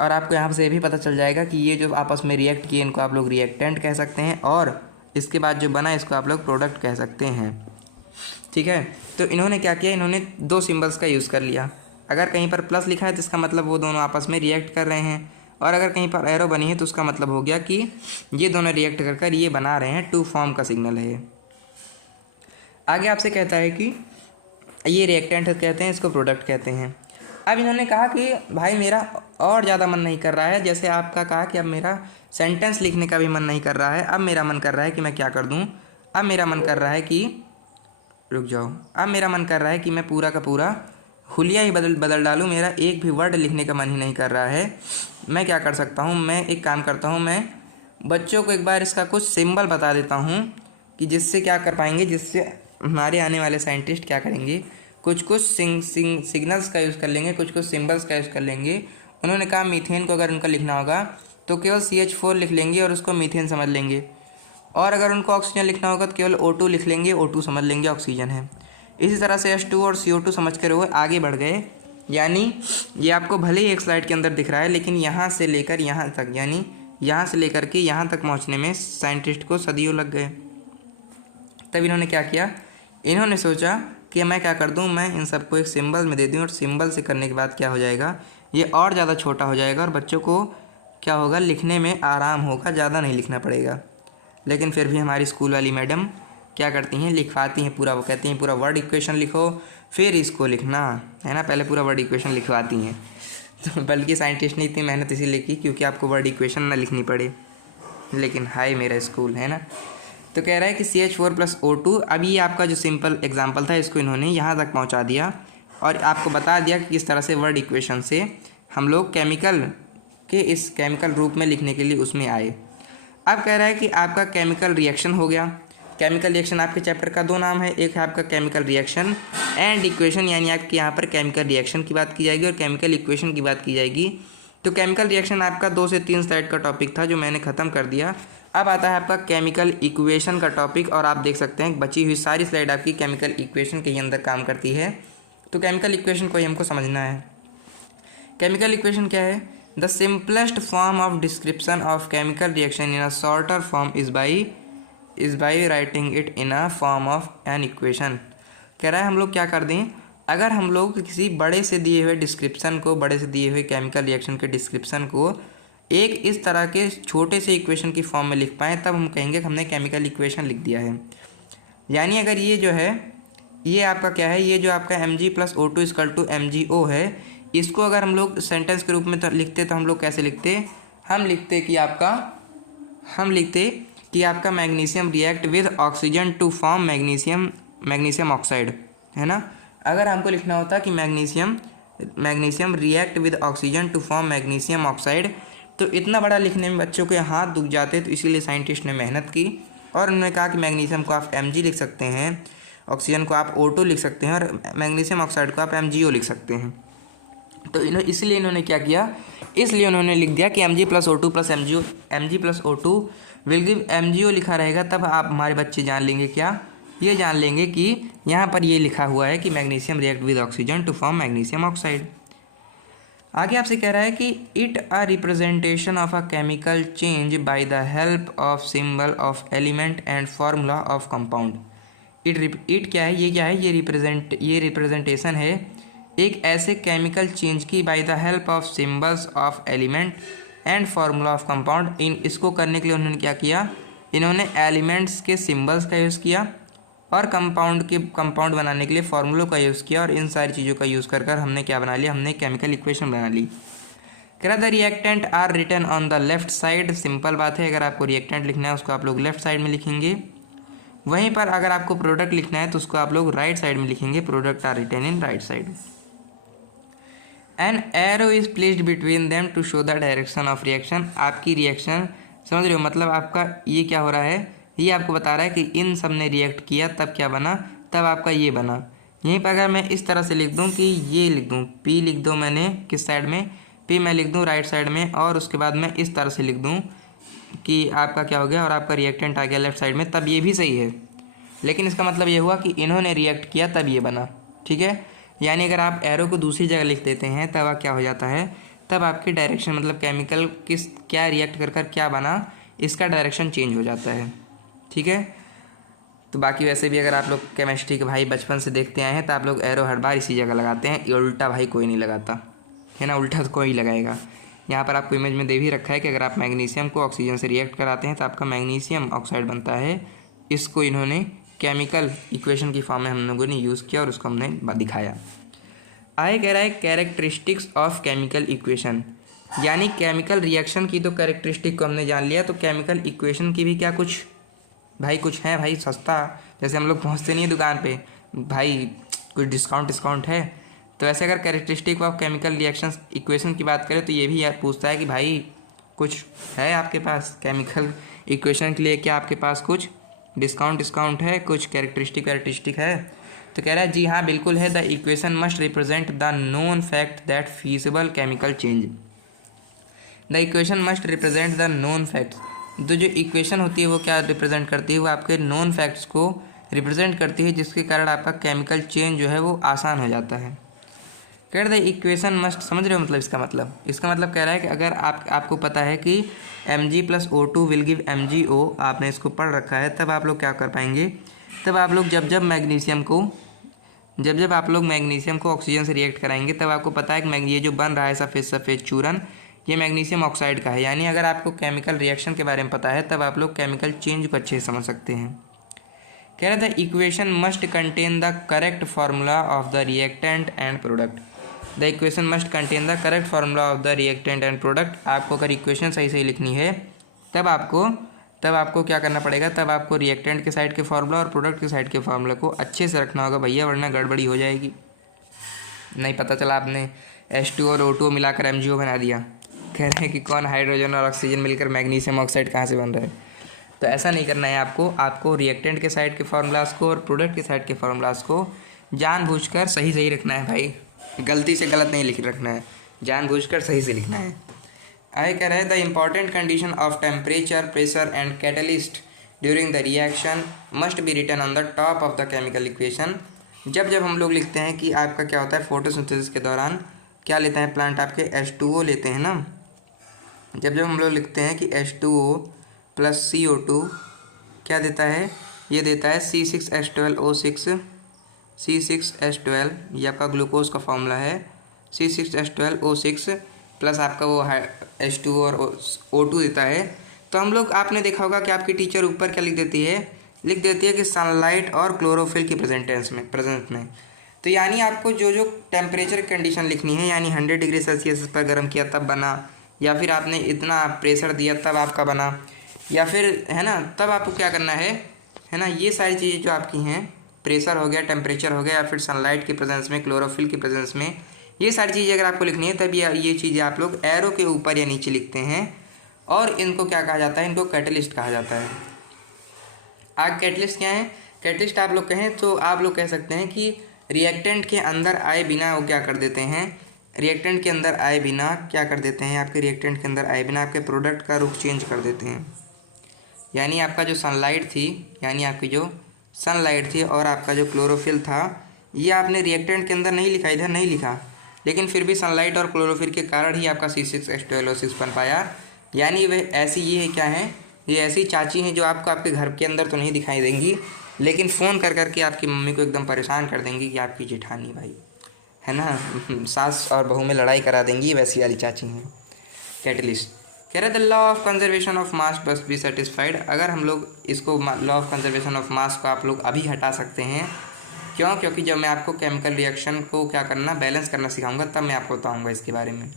और आपको यहाँ से ये भी पता चल जाएगा कि ये जो आपस में रिएक्ट किए इनको आप लोग रिएक्टेंट कह सकते हैं, और इसके बाद जो बना इसको आप लोग प्रोडक्ट कह सकते हैं। ठीक है, तो इन्होंने क्या किया, इन्होंने दो सिंबल्स का यूज़ कर लिया। अगर कहीं पर प्लस लिखा है तो इसका मतलब वो दोनों आपस में रिएक्ट कर रहे हैं, और अगर कहीं पर एरो बनी है तो उसका मतलब हो गया कि ये दोनों रिएक्ट कर कर ये बना रहे हैं, टू फॉर्म का सिग्नल है ये। आगे आपसे कहता है कि ये रिएक्टेंट कहते हैं, इसको प्रोडक्ट कहते हैं। अब इन्होंने कहा कि भाई मेरा और ज़्यादा मन नहीं कर रहा है, जैसे आपका कहा कि अब मेरा सेंटेंस लिखने का भी मन नहीं कर रहा है, अब मेरा मन कर रहा है कि मैं क्या कर दूँ, अब मेरा मन कर रहा है कि रुक जाओ, अब मेरा मन कर रहा है कि मैं पूरा का पूरा हुलिया ही बदल डालूँ, मेरा एक भी वर्ड लिखने का मन ही नहीं कर रहा है। मैं क्या कर सकता हूँ, मैं एक काम करता हूँ, मैं बच्चों को एक बार इसका कुछ सिंबल बता देता हूँ कि जिससे क्या कर पाएंगे, जिससे हमारे आने वाले साइंटिस्ट क्या करेंगे, कुछ कुछ सिग्नल्स का यूज़ कर लेंगे, कुछ कुछ सिंबल्स का यूज़ कर लेंगे। उन्होंने कहा मीथेन को अगर उनका लिखना होगा तो केवल CH4 लिख लेंगे और उसको मीथेन समझ लेंगे, और अगर उनको ऑक्सीजन लिखना होगा तो केवल O2 लिख लेंगे, O2 समझ लेंगे ऑक्सीजन है। इसी तरह से H2 और CO2 समझ कर वो आगे बढ़ गए। यानी ये आपको भले ही एक स्लाइड के अंदर दिख रहा है, लेकिन यहाँ से लेकर यहाँ तक, यानी यहाँ से लेकर के यहाँ तक पहुँचने में साइंटिस्ट को सदियों लग गए। तब इन्होंने क्या किया, इन्होंने सोचा कि मैं क्या कर दूँ, मैं इन सबको एक सिंबल में दे दूँ, और सिंबल से करने के बाद क्या हो जाएगा, ये और ज़्यादा छोटा हो जाएगा और बच्चों को क्या होगा, लिखने में आराम होगा, ज़्यादा नहीं लिखना पड़ेगा। लेकिन फिर भी हमारी स्कूल वाली मैडम क्या करती हैं, लिखवाती हैं पूरा। वो कहती हैं पूरा वर्ड इक्वेशन लिखो फिर इसको लिखना है ना, पहले पूरा वर्ड इक्वेशन लिखवाती हैं। तो बल्कि साइंटिस्ट ने इतनी मेहनत इसीलिए की क्योंकि आपको वर्ड इक्वेशन ना लिखनी पड़े। लेकिन हाय मेरा स्कूल है ना। तो कह रहा है कि CH4 + O2। अब ये आपका जो सिंपल एग्जाम्पल था इसको इन्होंने यहाँ तक पहुँचा दिया और आपको बता दिया कि किस तरह से वर्ड इक्वेशन से हम लोग केमिकल के इस केमिकल रूप में लिखने के लिए उसमें आए। अब कह रहा है कि आपका केमिकल रिएक्शन हो गया। केमिकल रिएक्शन आपके चैप्टर का 2 नाम है, एक है आपका केमिकल रिएक्शन एंड इक्वेशन, यानी आपके यहाँ पर केमिकल रिएक्शन की बात की जाएगी और केमिकल इक्वेशन की बात की जाएगी। तो केमिकल रिएक्शन आपका 2 से 3 स्लाइड का टॉपिक था जो मैंने ख़त्म कर दिया। अब आता है आपका केमिकल इक्वेशन का टॉपिक, और आप देख सकते हैं बची हुई सारी स्लाइड आपकी केमिकल इक्वेशन के ही अंदर काम करती है। तो केमिकल इक्वेशन को ही हमको समझना है। केमिकल इक्वेशन क्या है? The simplest form of description of chemical reaction in a shorter form is by writing it in a form of an equation. कह रहा है हम लोग क्या कर दें, अगर हम लोग किसी बड़े से दिए हुए डिस्क्रिप्शन को, बड़े से दिए हुए केमिकल रिएक्शन के डिस्क्रिप्शन को एक इस तरह के छोटे से इक्वेशन की फॉर्म में लिख पाएँ, तब हम कहेंगे कि हमने केमिकल इक्वेशन लिख दिया है। यानी अगर ये जो है, ये आपका क्या है, ये जो आपका Mg + O2 = MgO है, इसको अगर हम लोग सेंटेंस के रूप में तो लिखते तो हम लोग कैसे लिखते, हम लिखते कि आपका magnesium react with oxygen to form magnesium oxide, है ना। अगर हमको लिखना होता कि magnesium react with oxygen to form magnesium oxide, तो इतना बड़ा लिखने में बच्चों के हाथ दुख जाते। तो इसीलिए साइंटिस्ट ने मेहनत की और उन्होंने कहा कि मैग्नीशियम को आप Mg लिख सकते हैं, ऑक्सीजन को आप O2 लिख सकते हैं और मैग्नीशियम ऑक्साइड को आप MgO लिख सकते हैं। तो इसलिए इन्होंने क्या किया, इसलिए उन्होंने लिख दिया कि Mg + O2 + MgO, Mg + O2 will give MgO लिखा रहेगा। तब आप हमारे बच्चे जान लेंगे क्या, ये जान लेंगे कि यहाँ पर ये लिखा हुआ है कि magnesium react with oxygen to form magnesium oxide. आगे आपसे कह रहा है कि it a representation of a chemical change by the help of symbol of element and formula of compound. It क्या है, ये क्या है, ये रिप्रेजेंटेशन है एक ऐसे केमिकल चेंज की bye the help of symbols of element and formula of compound. इसको करने के लिए उन्होंने क्या किया, इन्होंने एलिमेंट्स के सिंबल्स का यूज़ किया और कंपाउंड बनाने के लिए फार्मूलों का यूज़ किया, और इन सारी चीज़ों का यूज़ कर हमने क्या बना लिया, हमने केमिकल इक्वेशन बना ली। कह रहा the reactant are written on the left side. Simple बात है, अगर आपको रिएक्टेंट लिखना है उसको आप लोग लेफ्ट साइड में लिखेंगे, वहीं पर अगर आपको प्रोडक्ट लिखना है तो उसको आप लोग राइट साइड में लिखेंगे। Product are written in right side. An arrow is placed between them to show the direction of reaction. आपकी रिएक्शन समझ रहे हो, मतलब आपका ये क्या हो रहा है, ये आपको बता रहा है कि इन सब ने रिएक्ट किया तब क्या बना, तब आपका ये बना। यहीं पर अगर मैं इस तरह से लिख दूं कि ये लिख दूं, P लिख दूं मैंने किस साइड में, P मैं लिख दूं राइट साइड में, और उसके बाद मैं इस तरह से लिख दूं कि आपका क्या हो गया और आपका रिएक्टेंट आ गया लेफ्ट साइड में, तब ये भी सही है। लेकिन इसका मतलब ये हुआ कि इन्होंने रिएक्ट किया तब ये बना, ठीक है। यानी अगर आप एरो को दूसरी जगह लिख देते हैं तब क्या हो जाता है, तब आपकी डायरेक्शन मतलब केमिकल किस क्या रिएक्ट कर क्या बना, इसका डायरेक्शन चेंज हो जाता है, ठीक है। तो बाकी वैसे भी अगर आप लोग केमिस्ट्री के भाई बचपन से देखते आए हैं तो आप लोग एरो हर बार इसी जगह लगाते हैं, ये उल्टा भाई कोई नहीं लगाता है ना, उल्टा तो कोई लगाएगा। यहाँ पर आपको इमेज में दे भी रखा है कि अगर आप मैग्नीशियम को ऑक्सीजन से रिएक्ट कराते हैं तो आपका मैग्नीशियम ऑक्साइड बनता है। इसको इन्होंने केमिकल इक्वेशन की फॉर्म में हम लोगों ने यूज़ किया और उसको हमने दिखाया। आगे कह रहा है कैरेक्टरिस्टिक्स ऑफ केमिकल इक्वेशन, यानी केमिकल रिएक्शन की तो कैरेक्टरिस्टिक को हमने जान लिया, तो केमिकल इक्वेशन की भी क्या कुछ है भाई सस्ता, जैसे हम लोग पहुँचते नहीं है दुकान पे भाई कुछ डिस्काउंट है, तो ऐसे अगर characteristic of chemical reaction equation की बात करें तो ये भी यार पूछता है कि भाई कुछ है आपके पास केमिकल इक्वेशन के लिए, क्या आपके पास कुछ डिस्काउंट है, कुछ कैरेक्टरिस्टिक है। तो कह रहा है जी हाँ बिल्कुल है, the equation must represent the known fact that feasible chemical change. The equation must represent the known facts, तो जो इक्वेशन होती है वो क्या रिप्रेजेंट करती है, वो आपके नोन फैक्ट्स को रिप्रेजेंट करती है, जिसके कारण आपका केमिकल चेंज जो है वो आसान हो जाता है। कह रहे द इक्वेशन मस्ट, समझ रहे हो मतलब इसका मतलब कह रहा है कि अगर आपको पता है कि Mg+O2 विल गिव MgO, आपने इसको पढ़ रखा है, तब आप लोग क्या कर पाएंगे, तब आप लोग जब मैग्नीशियम को ऑक्सीजन से रिएक्ट कराएंगे तब आपको पता है कि ये जो बन रहा है सफ़ेद चूरन, ये मैग्नीशियम ऑक्साइड का है। यानी अगर आपको केमिकल रिएक्शन के बारे में पता है तब आप लोग केमिकल चेंज को अच्छे से समझ सकते हैं। कह रहा था equation must contain the correct formula of the reactant and product. The equation must contain the correct formula of the reactant and product. आपको अगर इक्वेशन सही लिखनी है तब आपको क्या करना पड़ेगा, तब आपको रिएक्टेंट के साइड के फार्मूला और प्रोडक्ट के साइड के फार्मूला को अच्छे से रखना होगा भैया, वरना गड़बड़ी हो जाएगी। नहीं पता चला आपने H2 और O2 मिलाकर MgO बना दिया। कह रहे हैं कि कौन हाइड्रोजन और ऑक्सीजन मिलकर मैग्नीशियम ऑक्साइड कहाँ से बन रहा है। तो ऐसा नहीं करना है आपको रिएक्टेंट के साइड के फार्मूलाज को और प्रोडक्ट के साइड के फार्मूलाज को जानबूझकर सही रखना है भाई, गलती से गलत नहीं लिख रखना है, जानबूझकर सही से लिखना है। आगे कह रहे हैं the important condition of temperature, pressure and catalyst during the reaction must be written on the top of the chemical equation. जब हम लोग लिखते हैं कि आपका क्या होता है फोटोसिंथेसिस के दौरान क्या लेते हैं प्लांट, आपके H2O लेते हैं ना। जब हम लोग लिखते हैं कि H2O + CO2 क्या देता है, ये देता है C6H12O6, C6H12, ये आपका ग्लूकोज का फॉर्मूला है, C6H12O6 प्लस आपका वो H2 और O2 देता है। तो हम लोग, आपने देखा होगा कि आपकी टीचर ऊपर क्या लिख देती है कि सनलाइट और क्लोरोफिल की प्रेजेंस में। तो यानी आपको जो टेम्परेचर कंडीशन लिखनी है, यानी 100 डिग्री सेल्सियस पर गर्म किया तब बना, या फिर आपने इतना प्रेशर दिया तब आपका बना, या फिर है ना तब आपको क्या करना है ना, ये सारी चीज़ें जो आपकी हैं, प्रेशर हो गया, टेम्परेचर हो गया, या फिर सनलाइट की प्रेजेंस में, क्लोरोफिल की प्रेजेंस में, ये सारी चीज़ें अगर आपको लिखनी है तब ये चीज़ें आप लोग एरो के ऊपर या नीचे लिखते हैं, और इनको क्या कहा जाता है, इनको कैटलिस्ट कहा जाता है। आग कैटलिस्ट क्या है, कैटलिस्ट आप लोग कहें तो आप लोग कह सकते हैं कि रिएक्टेंट के अंदर आए बिना वो क्या कर देते हैं, रिएक्टेंट के अंदर आए बिना क्या कर देते हैं, आपके रिएक्टेंट के अंदर आए बिना आपके प्रोडक्ट का रुख चेंज कर देते हैं। यानी आपका जो सनलाइट थी और आपका जो क्लोरोफिल था, ये आपने रिएक्टेंट के अंदर नहीं लिखा, इधर नहीं लिखा, लेकिन फिर भी सनलाइट और क्लोरोफिल के कारण ही आपका C6H12O6 बन पाया। यानी वह ऐसी ये ऐसी चाची हैं जो आपको आपके घर के अंदर तो नहीं दिखाई देंगी, लेकिन फ़ोन करके आपकी मम्मी को एकदम परेशान कर देंगी कि आपकी जेठानी भाई है ना, सास और बहू में लड़ाई करा देंगी, वैसी वाली चाची हैं कैटलिस्ट। कह रहे the law of conservation of mass must be satisfied. अगर हम लोग इसको लॉ ऑफ कंजर्वेशन ऑफ मास को आप लोग अभी हटा सकते हैं, क्योंकि जब मैं आपको केमिकल रिएक्शन को क्या करना, बैलेंस करना सिखाऊंगा, तब मैं आपको बताऊंगा इसके बारे में।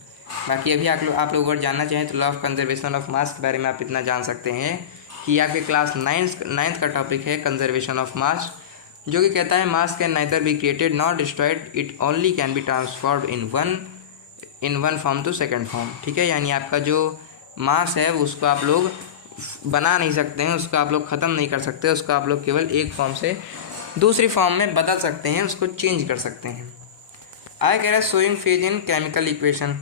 बाकी अभी आप लोग अगर जानना चाहें तो लॉ ऑफ कंजर्वेशन ऑफ मास के बारे में आप इतना जान सकते हैं कि आपके क्लास 9th का टॉपिक है कंजर्वेशन ऑफ मास, जो कि कहता है mass can neither be created not destroyed, it only can be transformed in one form to second form. ठीक है, यानी आपका जो मास है उसको आप लोग बना नहीं सकते हैं, उसको आप लोग ख़त्म नहीं कर सकते, उसको आप लोग केवल एक फॉर्म से दूसरी फॉर्म में बदल सकते हैं, उसको चेंज कर सकते हैं। आगे कह रहा है showing phase in chemical equation.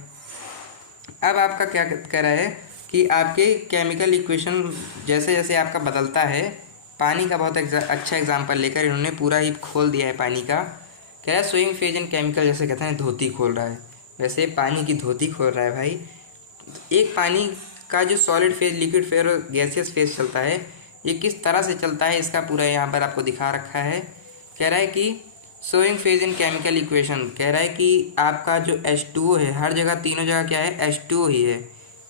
अब आपका क्या कह रहा है, कि आपके केमिकल इक्वेशन जैसे जैसे आपका बदलता है, पानी का बहुत अच्छा एग्जांपल लेकर इन्होंने पूरा ही खोल दिया है पानी का। कह रहा है स्विंग फेज इन केमिकल, जैसे कहते हैं धोती खोल रहा है, वैसे पानी की धोती खोल रहा है भाई। एक पानी का जो सॉलिड फेज, लिक्विड फेज और गैसियस फेज चलता है, ये किस तरह से चलता है इसका पूरा यहाँ पर आपको दिखा रखा है। कह रहा है कि showing phase in chemical equation, कह रहा है कि आपका जो H2O है, हर जगह तीनों जगह क्या है, H2O ही है।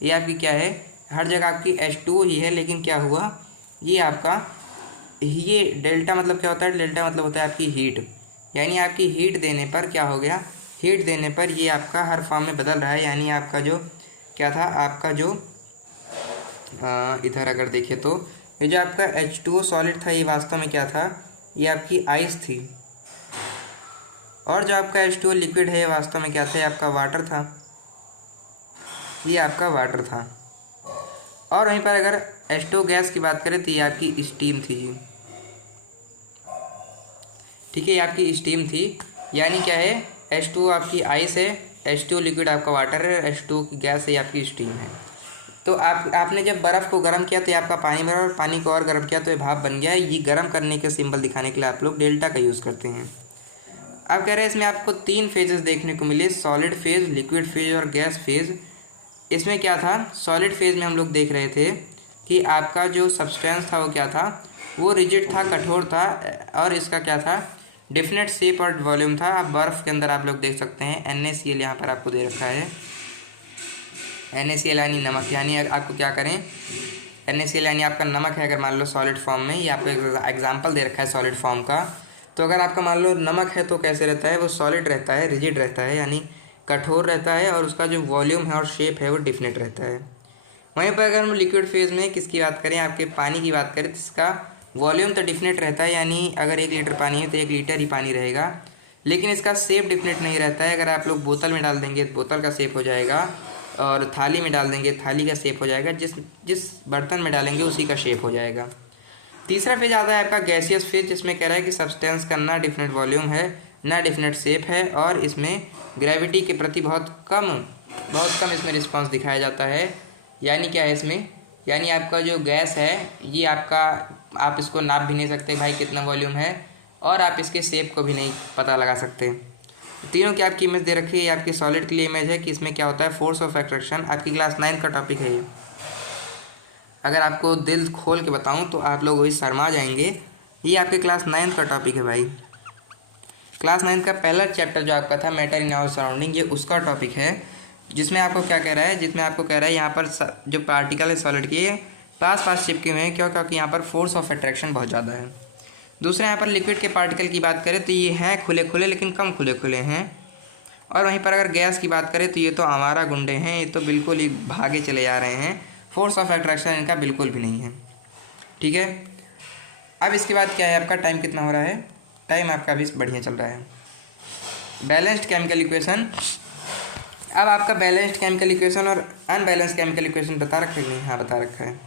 ये आपकी क्या है, हर जगह आपकी H2O ही है, लेकिन क्या हुआ, ये आपका, ये डेल्टा मतलब क्या होता है, डेल्टा मतलब होता है आपकी हीट, यानी आपकी हीट देने पर क्या हो गया, हीट देने पर ये आपका हर फॉर्म में बदल रहा है। यानी आपका जो क्या था, आपका जो इधर अगर देखें तो ये जो आपका H2O सॉलिड था, ये वास्तव में क्या था, ये आपकी आइस थी। और जो आपका H2O लिक्विड है, ये वास्तव में क्या था, ये आपका वाटर था, ये आपका वाटर था। और वहीं पर अगर H2O गैस की बात करें तो ये आपकी स्टीम थी। ठीक है, ये आपकी स्टीम थी। यानी क्या है, H2O आपकी आइस है, H2O लिक्विड आपका वाटर है, H2O की गैस है, आपकी स्टीम है। तो आपने जब बर्फ़ को गर्म किया तो ये आपका पानी बना, और पानी को और गर्म किया तो ये भाप बन गया। ये गर्म करने के सिंबल दिखाने के लिए आप लोग डेल्टा का यूज़ करते हैं। अब कह रहे हैं इसमें आपको 3 फेजेस देखने को मिले, सॉलिड फेज, लिक्विड फेज और गैस फेज। इसमें क्या था, सॉलिड फेज में हम लोग देख रहे थे कि आपका जो सब्सटेंस था वो क्या था, वो रिजिड था, कठोर था, और इसका क्या था, डिफिनेट शेप और वॉल्यूम था। आप बर्फ़ के अंदर आप लोग देख सकते हैं NaCl यहाँ पर आपको दे रखा है, NaCl यानी नमक। यानी आपको क्या करें, NaCl यानी आपका नमक है। अगर मान लो सॉलिड फॉर्म में, ये आपको एग्जाम्पल दे रखा है सॉलिड फॉर्म का, तो अगर आपका मान लो नमक है तो कैसे रहता है, वो सॉलिड रहता है, रिजिड रहता है, यानी कठोर रहता है, और उसका जो वॉल्यूम है और शेप है वो डिफिनेट रहता है। वहीं पर अगर हम लिक्विड फेज में किसकी बात करें, आपके पानी की बात करें, तो इसका वॉल्यूम तो डिफिनेट रहता है, यानी अगर 1 लीटर पानी है तो 1 लीटर ही पानी रहेगा, लेकिन इसका शेप डिफिनेट नहीं रहता है। अगर आप लोग बोतल में डाल देंगे तो बोतल का शेप हो जाएगा, और थाली में डाल देंगे थाली का शेप हो जाएगा, जिस बर्तन में डालेंगे उसी का शेप हो जाएगा। तीसरा फेज आता है आपका गैसियस फेज, जिसमें कह रहा है कि सब्सटेंस का ना डिफिनेट वॉल्यूम है, ना डिफिनेट शेप है, और इसमें ग्रेविटी के प्रति बहुत कम इसमें रिस्पांस दिखाया जाता है। यानी क्या है इसमें, यानी आपका जो गैस है, ये आपका, आप इसको नाप भी नहीं सकते भाई कितना वॉल्यूम है, और आप इसके शेप को भी नहीं पता लगा सकते। तीनों की आपकी इमेज दे रखी है, ये आपकी सॉलिड के लिए इमेज है कि इसमें क्या होता है, फोर्स ऑफ अट्रैक्शन। आपकी क्लास 9 का टॉपिक है ये। अगर आपको दिल खोल के बताऊं तो आप लोग वही शर्मा जाएंगे। ये आपके क्लास 9 का टॉपिक है भाई। क्लास 9 का पहला चैप्टर जो आपका था, मैटर इन आवर सराउंडिंग, ये उसका टॉपिक है, जिसमें आपको क्या कह रहा है, जिसमें आपको कह रहा है यहाँ पर जो पार्टिकल है सॉलिड के पास चिपके हुए हैं, क्यों, क्योंकि यहाँ पर फोर्स ऑफ अट्रैक्शन बहुत ज़्यादा है। दूसरा यहाँ पर लिक्विड के पार्टिकल की बात करें तो ये हैं खुले खुले, लेकिन कम खुले खुले हैं। और वहीं पर अगर गैस की बात करें तो ये तो आवारा गुंडे हैं, ये तो बिल्कुल ही भागे चले जा रहे हैं, फोर्स ऑफ अट्रैक्शन इनका बिल्कुल भी नहीं है। ठीक है, अब इसके बाद क्या है, आपका टाइम कितना हो रहा है, टाइम आपका भी बढ़िया चल रहा है। Balanced chemical equation. अब आपका बैलेंस्ड केमिकल इक्वेशन और अनबैलेंस्ड केमिकल इक्वेशन बता रखा है नहीं, हाँ बता रखा है,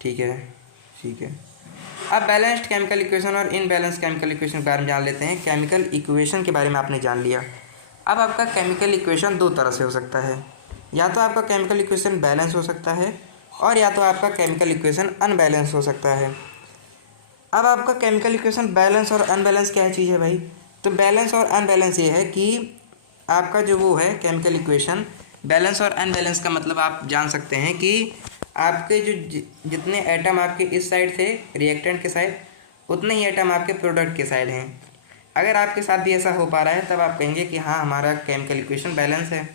ठीक है ठीक है। अब बैलेंस्ड केमिकल इक्वेशन और इनबैलेंस केमिकल इक्वेशन के बारे में जान लेते हैं। केमिकल इक्वेशन के बारे में आपने जान लिया। अब आपका केमिकल इक्वेशन 2 तरह से हो सकता है, या तो आपका केमिकल इक्वेशन बैलेंस हो सकता है, और या तो आपका केमिकल इक्वेशन अनबैलेंस हो सकता है। अब आपका केमिकल इक्वेशन बैलेंस और अनबैलेंस क्या चीज़ है भाई, तो बैलेंस और अनबैलेंस ये है कि आपका जो वो है केमिकल इक्वेशन, बैलेंस और अनबैलेंस का मतलब आप जान सकते हैं कि आपके जो जितने एटम आपके इस साइड थे रिएक्टेंट के साइड, उतने ही एटम आपके प्रोडक्ट के साइड हैं। अगर आपके साथ भी ऐसा हो पा रहा है तब आप कहेंगे कि हाँ हमारा केमिकल इक्वेशन बैलेंस है।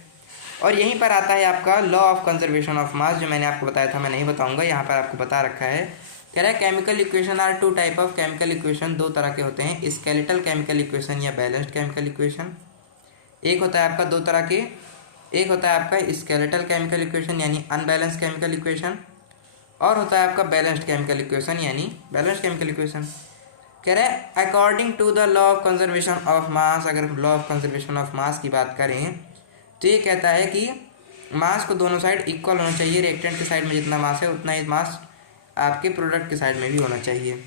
और यहीं पर आता है आपका लॉ ऑफ कंजर्वेशन ऑफ मास, जो मैंने आपको बताया था, मैं नहीं बताऊंगा, यहाँ पर आपको बता रखा है। कह रहा है chemical equation are 2 type of chemical equation, 2 तरह के होते हैं, स्केलेटल केमिकल इक्वेशन या बैलेंस्ड केमिकल इक्वेशन। एक होता है आपका 2 तरह के, एक होता है आपका स्केलेटल केमिकल इक्वेशन यानी अनबैलेंस केमिकल इक्वेशन, और होता है आपका बैलेंस्ड केमिकल इक्वेशन यानी बैलेंस्ड केमिकल इक्वेशन। कह रहा है according to the law of conservation of mass, अगर law of conservation of mass की बात करें तो ये कहता है कि मास को दोनों साइड इक्वल होना चाहिए। रिएक्टेंट के साइड में जितना मास है उतना ही मास आपके प्रोडक्ट के साइड में भी होना चाहिए।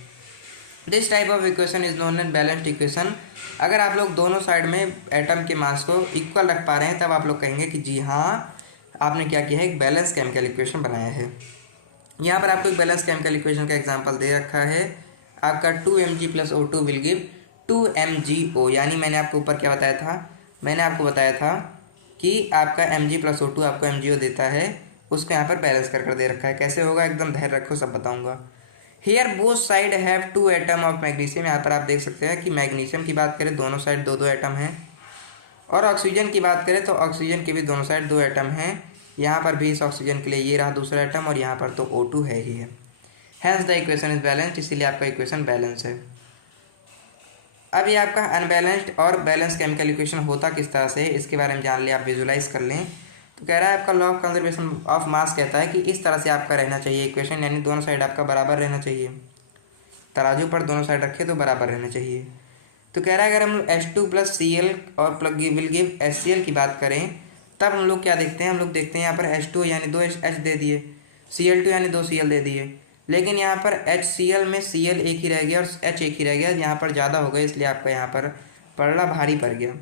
This type of equation is known as balanced equation. अगर आप लोग दोनों साइड में एटम के मास को इक्वल रख पा रहे हैं तब आप लोग कहेंगे कि जी हाँ आपने क्या किया है, एक बैलेंस केमिकल इक्वेशन बनाया है। यहाँ पर आपको एक बैलेंस केमिकल इक्वेशन का एग्जांपल दे रखा है, आपका 2Mg + O2 will give 2MgO। यानी मैंने आपको ऊपर क्या बताया था, मैंने आपको बताया था कि आपका Mg + O2 आपको MgO देता है, उसको यहाँ पर बैलेंस कर दे रखा है। कैसे होगा, एकदम धैर्य रखो, सब बताऊंगा। Here both side have 2 atom of magnesium. यहाँ पर आप देख सकते हैं कि मैग्नीशियम की बात करें दोनों साइड 2 एटम हैं, और ऑक्सीजन की बात करें तो ऑक्सीजन के भी दोनों साइड 2 एटम हैं। यहाँ पर भी इस ऑक्सीजन के लिए ये रहा दूसरा एटम, और यहाँ पर तो O2 है ही है। Hence the equation is balanced, इसीलिए आपका इक्वेशन बैलेंस है। अब ये आपका अनबैलेंस्ड और बैलेंस केमिकल इक्वेशन होता किस तरह से, इसके बारे में जान लिया, आप विजुलाइज कर लें। तो कह रहा है आपका लॉ ऑफ कंजर्वेशन ऑफ मास कहता है कि इस तरह से आपका रहना चाहिए इक्वेशन, यानी दोनों साइड आपका बराबर रहना चाहिए। तराजू पर दोनों साइड रखे तो बराबर रहना चाहिए। तो कह रहा है अगर हम H2 + Cl और विल गिव HCl की बात करें, तब हम लोग क्या देखते हैं, हम लोग देखते हैं यहाँ पर H2 यानी 2 H दे दिए, Cl2 यानी 2 Cl दे दिए, लेकिन यहाँ पर HCl में Cl एक ही रह गया और H एक ही रह गया, यहाँ पर ज़्यादा हो गया, इसलिए आपका यहाँ पर पलड़ा भारी पड़ गया।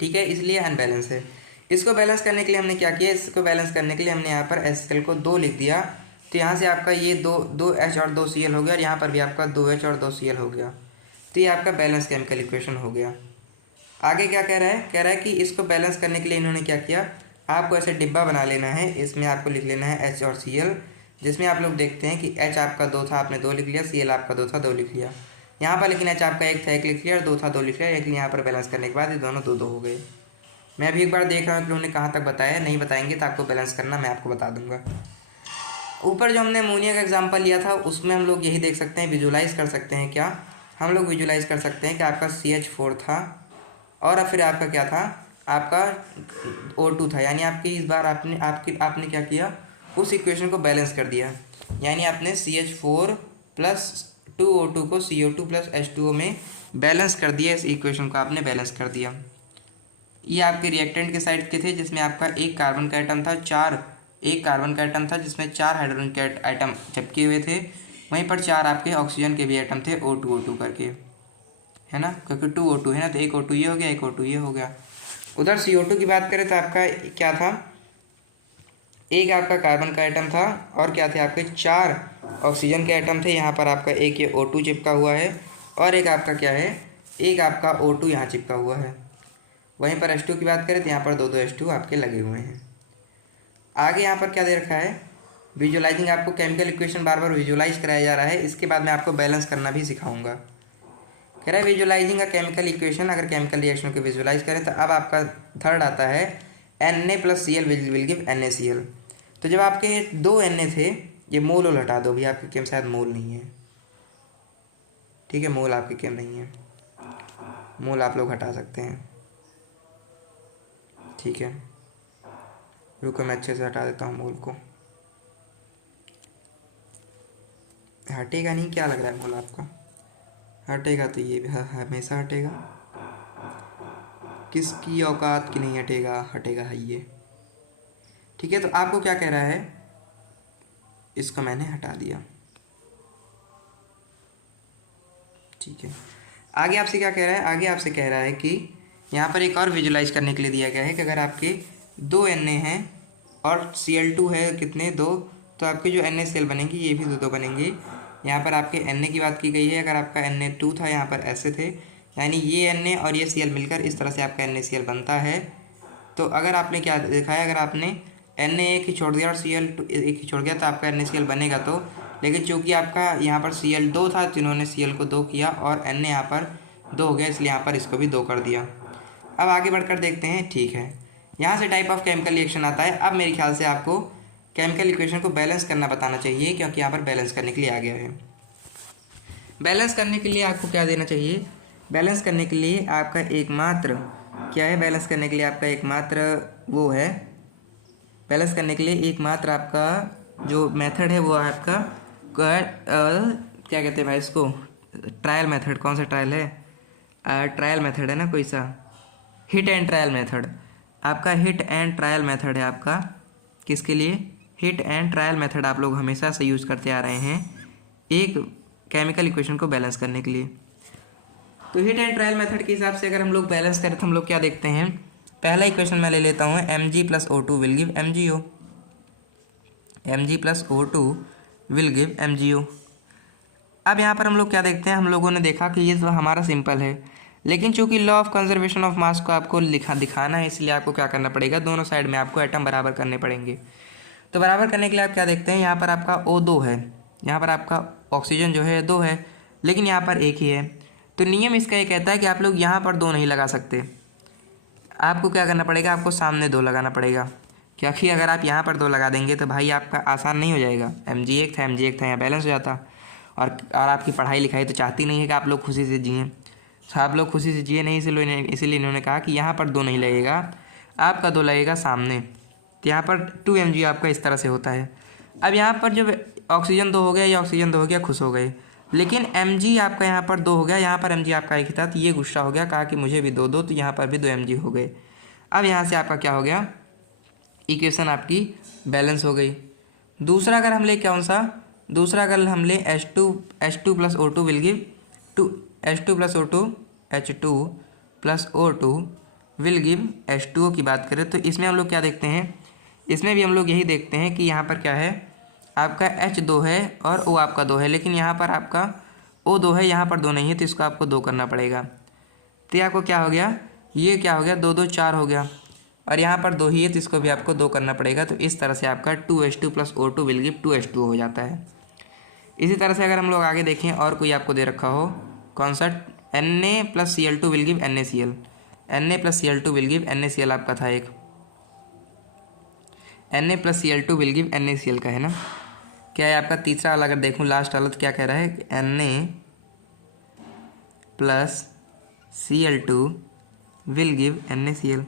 ठीक है, इसलिए अनबैलेंस है। इसको बैलेंस करने के लिए हमने क्या किया, इसको बैलेंस करने के लिए हमने यहाँ पर HCl को 2 लिख दिया, तो यहाँ से आपका ये 2 H और 2 Cl हो गया, और यहाँ पर भी आपका 2 H और 2 Cl हो गया। तो ये आपका बैलेंस केमिकल इक्वेशन हो गया। आगे क्या कह रहा है, कह रहा है कि इसको बैलेंस करने के लिए इन्होंने क्या किया, आपको ऐसे डिब्बा बना लेना है, इसमें आपको लिख लेना है H और Cl, जिसमें आप लोग देखते हैं कि H आपका 2 था, आपने 2 लिख लिया, Cl आपका 2 था, 2 लिख लिया। यहाँ पर लेकिन H आपका 1 था, 1 लिख लिया, और 2 था, 2 लिख लिया, लेकिन यहाँ पर बैलेंस करने के बाद ये दोनों 2 हो गए। मैं अभी एक बार देख रहा हूँ कि उन्होंने कहाँ तक बताया, नहीं बताएंगे तो आपको बैलेंस करना मैं आपको बता दूंगा। ऊपर जो हमने अमोनिया का एग्जाम्पल लिया था, उसमें हम लोग यही देख सकते हैं, विजुलाइज कर सकते हैं। क्या हम लोग विजुलाइज कर सकते हैं कि आपका CH4 था, और फिर आपका क्या था, आपका O2 था, यानी आपकी इस बार आपने क्या किया, उस इक्वेशन को बैलेंस कर दिया, यानी आपने CH4 + 2O2 को CO2 + H2O में बैलेंस कर दिया, इस इक्वेशन को आपने बैलेंस कर दिया। ये आपके रिएक्टेंट के साइड के थे, जिसमें आपका एक कार्बन का एटम था, एक कार्बन का एटम था जिसमें 4 हाइड्रोजन के एटम चिपके हुए थे, वहीं पर 4 आपके ऑक्सीजन के भी एटम थे O2 करके, है ना, क्योंकि 2O2 है ना, तो एक O2 ये हो गया, एक O2 ये हो गया। उधर CO2 की बात करें तो आपका क्या था, एक आपका कार्बन का एटम था, और क्या थे आपके 4 ऑक्सीजन के एटम थे, यहाँ पर आपका एक ये O2 चिपका हुआ है, और एक आपका क्या है, एक आपका O2 यहाँ चिपका हुआ है। वहीं पर H2 की बात करें तो यहाँ पर 2 H2 आपके लगे हुए हैं। आगे यहाँ पर क्या दे रखा है, विजुलाइजिंग, आपको केमिकल इक्वेशन बार बार विजुलाइज कराया जा रहा है, इसके बाद मैं आपको बैलेंस करना भी सिखाऊंगा। कह रहा है विजुलाइजिंग अ केमिकल इक्वेशन, अगर केमिकल रिएक्शन को विजुलाइज करें तो अब आपका थर्ड आता है Na + Cl will give NaCl। तो जब आपके 2 Na थे, ये मोल हटा दो भी, आपके केम शायद मोल नहीं है, ठीक है, मोल आपके केम नहीं है, मोल आप लोग हटा सकते हैं, ठीक है, रुको मैं अच्छे से हटा देता हूँ मोल को। हटेगा नहीं, क्या लग रहा है मोल आपको, हटेगा तो ये हमेशा हटेगा, किसकी औकात की नहीं हटेगा, हटेगा है ये, ठीक है। तो आपको क्या कह रहा है, इसको मैंने हटा दिया, ठीक है। आगे आपसे क्या कह रहा है, आगे आपसे कह रहा है कि यहाँ पर एक और विजुलाइज करने के लिए दिया गया है कि अगर आपके 2 Na हैं और Cl2 है कितने 2, तो आपके जो NaCl बनेंगे ये भी 2 बनेंगे। यहाँ पर आपके Na की बात की गई है, अगर आपका Na2 था, यहाँ पर ऐसे थे, यानी ये Na और ये Cl मिलकर इस तरह से आपका NaCl बनता है। तो अगर आपने क्या देखा है, अगर आपने Na एक ही छोड़ दिया और Cl2 एक ही छोड़ गया तो आपका NaCl बनेगा, तो लेकिन चूंकि आपका यहाँ पर Cl2 था तो इन्होंने Cl को 2 किया और Na यहाँ पर 2 हो गया, इसलिए यहाँ पर इसको भी 2 कर दिया। अब आगे बढ़कर देखते हैं, ठीक है, यहाँ से टाइप ऑफ केमिकल रिएक्शन आता है। अब मेरे ख्याल से आपको केमिकल इक्वेशन को बैलेंस करना बताना चाहिए, क्योंकि यहाँ पर बैलेंस करने के लिए आ गया है। बैलेंस करने के लिए आपको क्या देना चाहिए, बैलेंस करने के लिए आपका एकमात्र क्या है, बैलेंस करने के लिए आपका एकमात्र वो है, बैलेंस करने के लिए एकमात्र आपका जो मेथड है वो आपका क्या कहते हैं भाई इसको, ट्रायल मेथड। कौन सा ट्रायल है, ट्रायल मेथड है ना कोई सा, हिट एंड ट्रायल मेथड। आपका हिट एंड ट्रायल मेथड है आपका, किसके लिए, हिट एंड ट्रायल मेथड आप लोग हमेशा से यूज़ करते आ रहे हैं एक केमिकल इक्वेशन को बैलेंस करने के लिए। तो हिट एंड ट्रायल मेथड के हिसाब से अगर हम लोग बैलेंस करें तो हम लोग क्या देखते हैं, पहला इक्वेशन मैं ले लेता हूँ Mg + O2 will give MgO, Mg + O2 will give MgO। अब यहाँ पर हम लोग क्या देखते हैं, हम लोगों ने देखा कि ये तो हमारा सिंपल है, लेकिन चूंकि लॉ ऑफ कंजर्वेशन ऑफ मास को आपको दिखाना है, इसलिए आपको क्या करना पड़ेगा, दोनों साइड में आपको एटम बराबर करने पड़ेंगे। तो बराबर करने के लिए आप क्या देखते हैं, यहाँ पर आपका O2 है, यहाँ पर आपका ऑक्सीजन जो है 2 है, लेकिन यहाँ पर एक ही है। तो नियम इसका ये कहता है कि आप लोग यहाँ पर 2 नहीं लगा सकते, आपको क्या करना पड़ेगा, आपको सामने 2 लगाना पड़ेगा, क्योंकि अगर आप यहाँ पर 2 लगा देंगे तो भाई आपका आसान नहीं हो जाएगा। Mg एक था, Mg एक था, यहाँ बैलेंस हो जाता। और आपकी पढ़ाई लिखाई तो चाहती नहीं है कि आप लोग खुशी से जिएँ, तो आप लोग खुशी से जिए नहीं, इसीलिए इन्होंने कहा कि यहाँ पर 2 नहीं लगेगा, आपका 2 लगेगा सामने। तो यहाँ पर 2 Mg आपका इस तरह से होता है। अब यहाँ पर जब ऑक्सीजन 2 हो गया, ये ऑक्सीजन 2 हो गया, खुश हो गए, लेकिन Mg आपका यहाँ पर 2 हो गया, यहाँ पर Mg आपका एक ही था, तो ये गुस्सा हो गया, कहा कि मुझे भी 2 दो, तो यहाँ पर भी 2 Mg हो गए। अब यहाँ से आपका क्या हो गया, इक्वेशन आपकी बैलेंस हो गई। दूसरा अगर हम ले कौन सा, दूसरा अगर हम ले H2 + O2 will give H2 + O2 H2 + O2 will give H2O की बात करें तो इसमें हम लोग क्या देखते हैं, इसमें भी हम लोग यही देखते हैं कि यहाँ पर क्या है, आपका H2 है और O आपका 2 है, लेकिन यहाँ पर आपका O2 है, यहाँ पर 2 नहीं है, तो इसको आपको 2 करना पड़ेगा। तो आपको क्या हो गया, ये क्या हो गया, 2 2 4 हो गया, और यहाँ पर 2 ही है, तो इसको भी आपको 2 करना पड़ेगा। तो इस तरह से आपका 2H2 + O2 will give 2H2O हो जाता है। इसी तरह से अगर हम लोग आगे देखें और कोई आपको दे रखा हो, कौन सा, Na + Cl2 will give NaCl, Na + Cl2 will give NaCl आपका था एक, Na + Cl2 will give NaCl का है ना। क्या है आपका तीसरा वाला, अगर देखूँ लास्ट वाला, तो क्या कह रहा है, Na + Cl2 will give NaCl।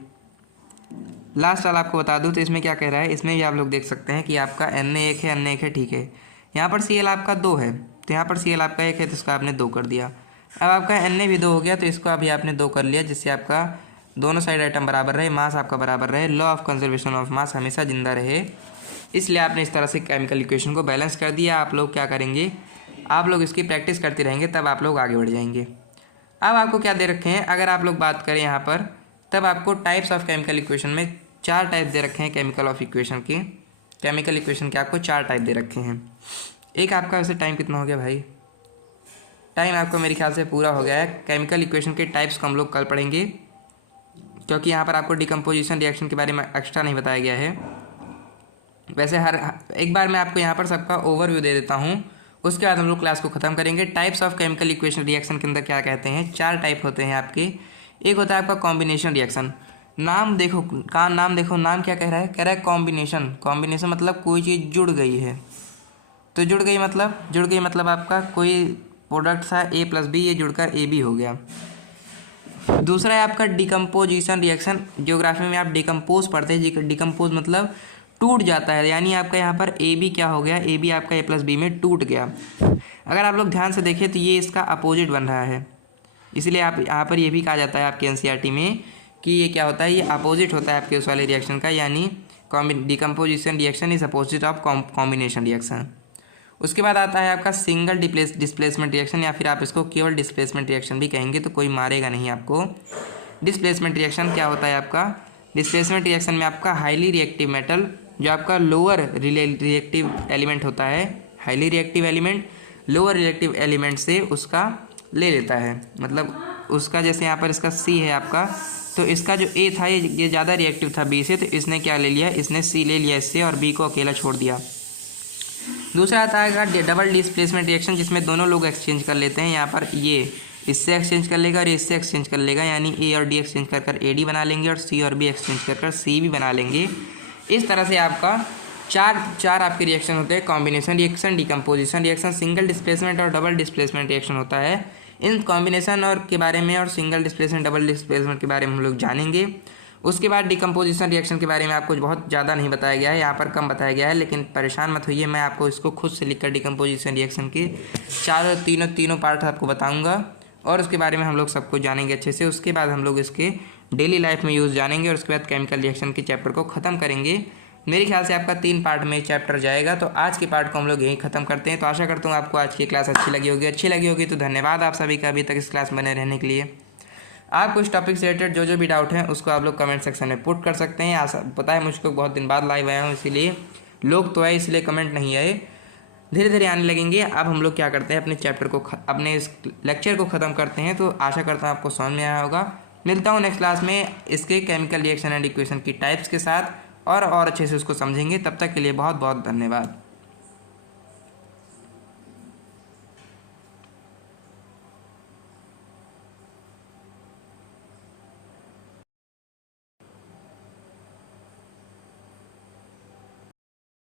Last वाला आपको बता दूँ तो इसमें क्या कह रहा है, इसमें भी आप लोग देख सकते हैं कि आपका Na एक है, Na एक है, ठीक है। यहाँ पर Cl आपका 2 है, तो यहाँ पर Cl आपका 1 है, तो इसको आपने 2 कर दिया। अब आपका Na भी 2 हो गया, तो इसको अभी आपने 2 कर लिया, जिससे आपका दोनों साइड आइटम बराबर रहे, मास आपका बराबर रहे, लॉ ऑफ कंजर्वेशन ऑफ मास हमेशा जिंदा रहे, इसलिए आपने इस तरह से केमिकल इक्वेशन को बैलेंस कर दिया। आप लोग क्या करेंगे, आप लोग इसकी प्रैक्टिस करते रहेंगे, तब आप लोग आगे बढ़ जाएंगे। अब आपको क्या दे रखे हैं, अगर आप लोग बात करें यहाँ पर, तब आपको टाइप्स ऑफ केमिकल इक्वेशन में 4 टाइप दे रखे हैं केमिकल ऑफ इक्वेशन के, केमिकल इक्वेशन के आपको 4 टाइप दे रखे हैं। एक आपका वैसे टाइम कितना हो गया भाई, टाइम आपका मेरे ख्याल से पूरा हो गया है। केमिकल इक्वेशन के टाइप्स को हम लोग कल पढ़ेंगे, क्योंकि यहाँ पर आपको डिकम्पोजिशन रिएक्शन के बारे में एक्स्ट्रा नहीं बताया गया है। वैसे हर एक बार मैं आपको यहाँ पर सबका ओवरव्यू दे देता हूँ, उसके बाद हम लोग क्लास को ख़त्म करेंगे। Types of chemical equation reaction के अंदर क्या कहते हैं, 4 टाइप होते हैं आपके। एक होता है आपका कॉम्बिनेशन रिएक्शन, नाम देखो, नाम क्या कह रहा है, कह रहा है कॉम्बिनेशन। कॉम्बिनेशन मतलब कोई चीज़ जुड़ गई है, तो जुड़ गई मतलब आपका कोई प्रोडक्ट था A + B, ये जुड़कर AB हो गया। दूसरा है आपका डिकम्पोजिशन रिएक्शन, ज्योग्राफी में आप डिकम्पोज पढ़ते हैं, डिकम्पोज मतलब टूट जाता है, यानी आपका यहाँ पर AB क्या हो गया, AB आपका A + B में टूट गया। अगर आप लोग ध्यान से देखें तो ये इसका अपोजिट बन रहा है, इसलिए आप यहाँ पर ये भी कहा जाता है आपके NCERT में कि ये क्या होता है, ये अपोजिट होता है आपके उस वाले रिएक्शन का, यानी decomposition reaction is opposite of combination reaction. उसके बाद आता है आपका सिंगल डिस्प्लेसमेंट रिएक्शन, या फिर आप इसको केवल डिस्प्लेसमेंट रिएक्शन भी कहेंगे, तो कोई मारेगा नहीं आपको। डिस्प्लेसमेंट रिएक्शन क्या होता है आपका, डिस्प्लेसमेंट रिएक्शन में आपका हाईली रिएक्टिव मेटल, जो आपका लोअर रिएक्टिव एलिमेंट होता है, highly reactive element lower reactive element से उसका ले लेता है, मतलब उसका जैसे यहाँ पर इसका C है आपका, तो इसका जो A था ये ज़्यादा रिएक्टिव था B से, तो इसने क्या ले लिया, इसने C ले लिया इससे और B को अकेला छोड़ दिया। दूसरा आता है डबल डिस्प्लेसमेंट रिएक्शन, जिसमें दोनों लोग एक्सचेंज कर लेते हैं। यहाँ पर ये इससे एक्सचेंज कर लेगा और इससे एक्सचेंज कर लेगा, यानी A और D एक्सचेंज कर AD बना लेंगे और C और B एक्सचेंज कर C भी बना लेंगे। इस तरह से आपका चार आपके रिएक्शन होते हैं, combination reaction, decomposition reaction, single displacement और डबल डिस्प्लेसमेंट रिएक्शन होता है। इन कॉम्बिनेशन और के बारे में और सिंगल डिस्प्लेसमेंट डबल डिस्प्लेसमेंट के बारे में हम लोग जानेंगे। उसके बाद डिकम्पोजिशन रिएक्शन के बारे में आपको बहुत ज़्यादा नहीं बताया गया है, यहाँ पर कम बताया गया है, लेकिन परेशान मत होइए, मैं आपको इसको खुद से लिखकर डिकम्पोजिशन रिएक्शन के तीनों पार्ट आपको बताऊँगा और उसके बारे में हम लोग सबको जानेंगे अच्छे से। उसके बाद हम लोग इसके डेली लाइफ में यूज़ जानेंगे और उसके बाद केमिकल रिएक्शन के चैप्टर को ख़त्म करेंगे। मेरे ख्याल से आपका 3 पार्ट में चैप्टर जाएगा, तो आज के पार्ट को हम लोग यहीं ख़त्म करते हैं। तो आशा करता हूँ आपको आज की क्लास अच्छी लगी होगी तो धन्यवाद आप सभी का अभी तक इस क्लास में बने रहने के लिए। आपको इस टॉपिक से रिलेटेड जो भी डाउट है उसको आप लोग कमेंट सेक्शन में पुट कर सकते हैं। पता है मुझको बहुत दिन बाद लाइव आया हूँ, इसीलिए लोग तो आए इसलिए कमेंट नहीं आए, धीरे धीरे आने लगेंगे। अब हम लोग क्या करते हैं, अपने चैप्टर को अपने इस लेक्चर को ख़त्म करते हैं। तो आशा करता हूँ आपको समझ में आया होगा। मिलता हूँ नेक्स्ट क्लास में इसके केमिकल रिएक्शन एंड इक्वेशन की टाइप्स के साथ और अच्छे से उसको समझेंगे। तब तक के लिए बहुत बहुत धन्यवाद।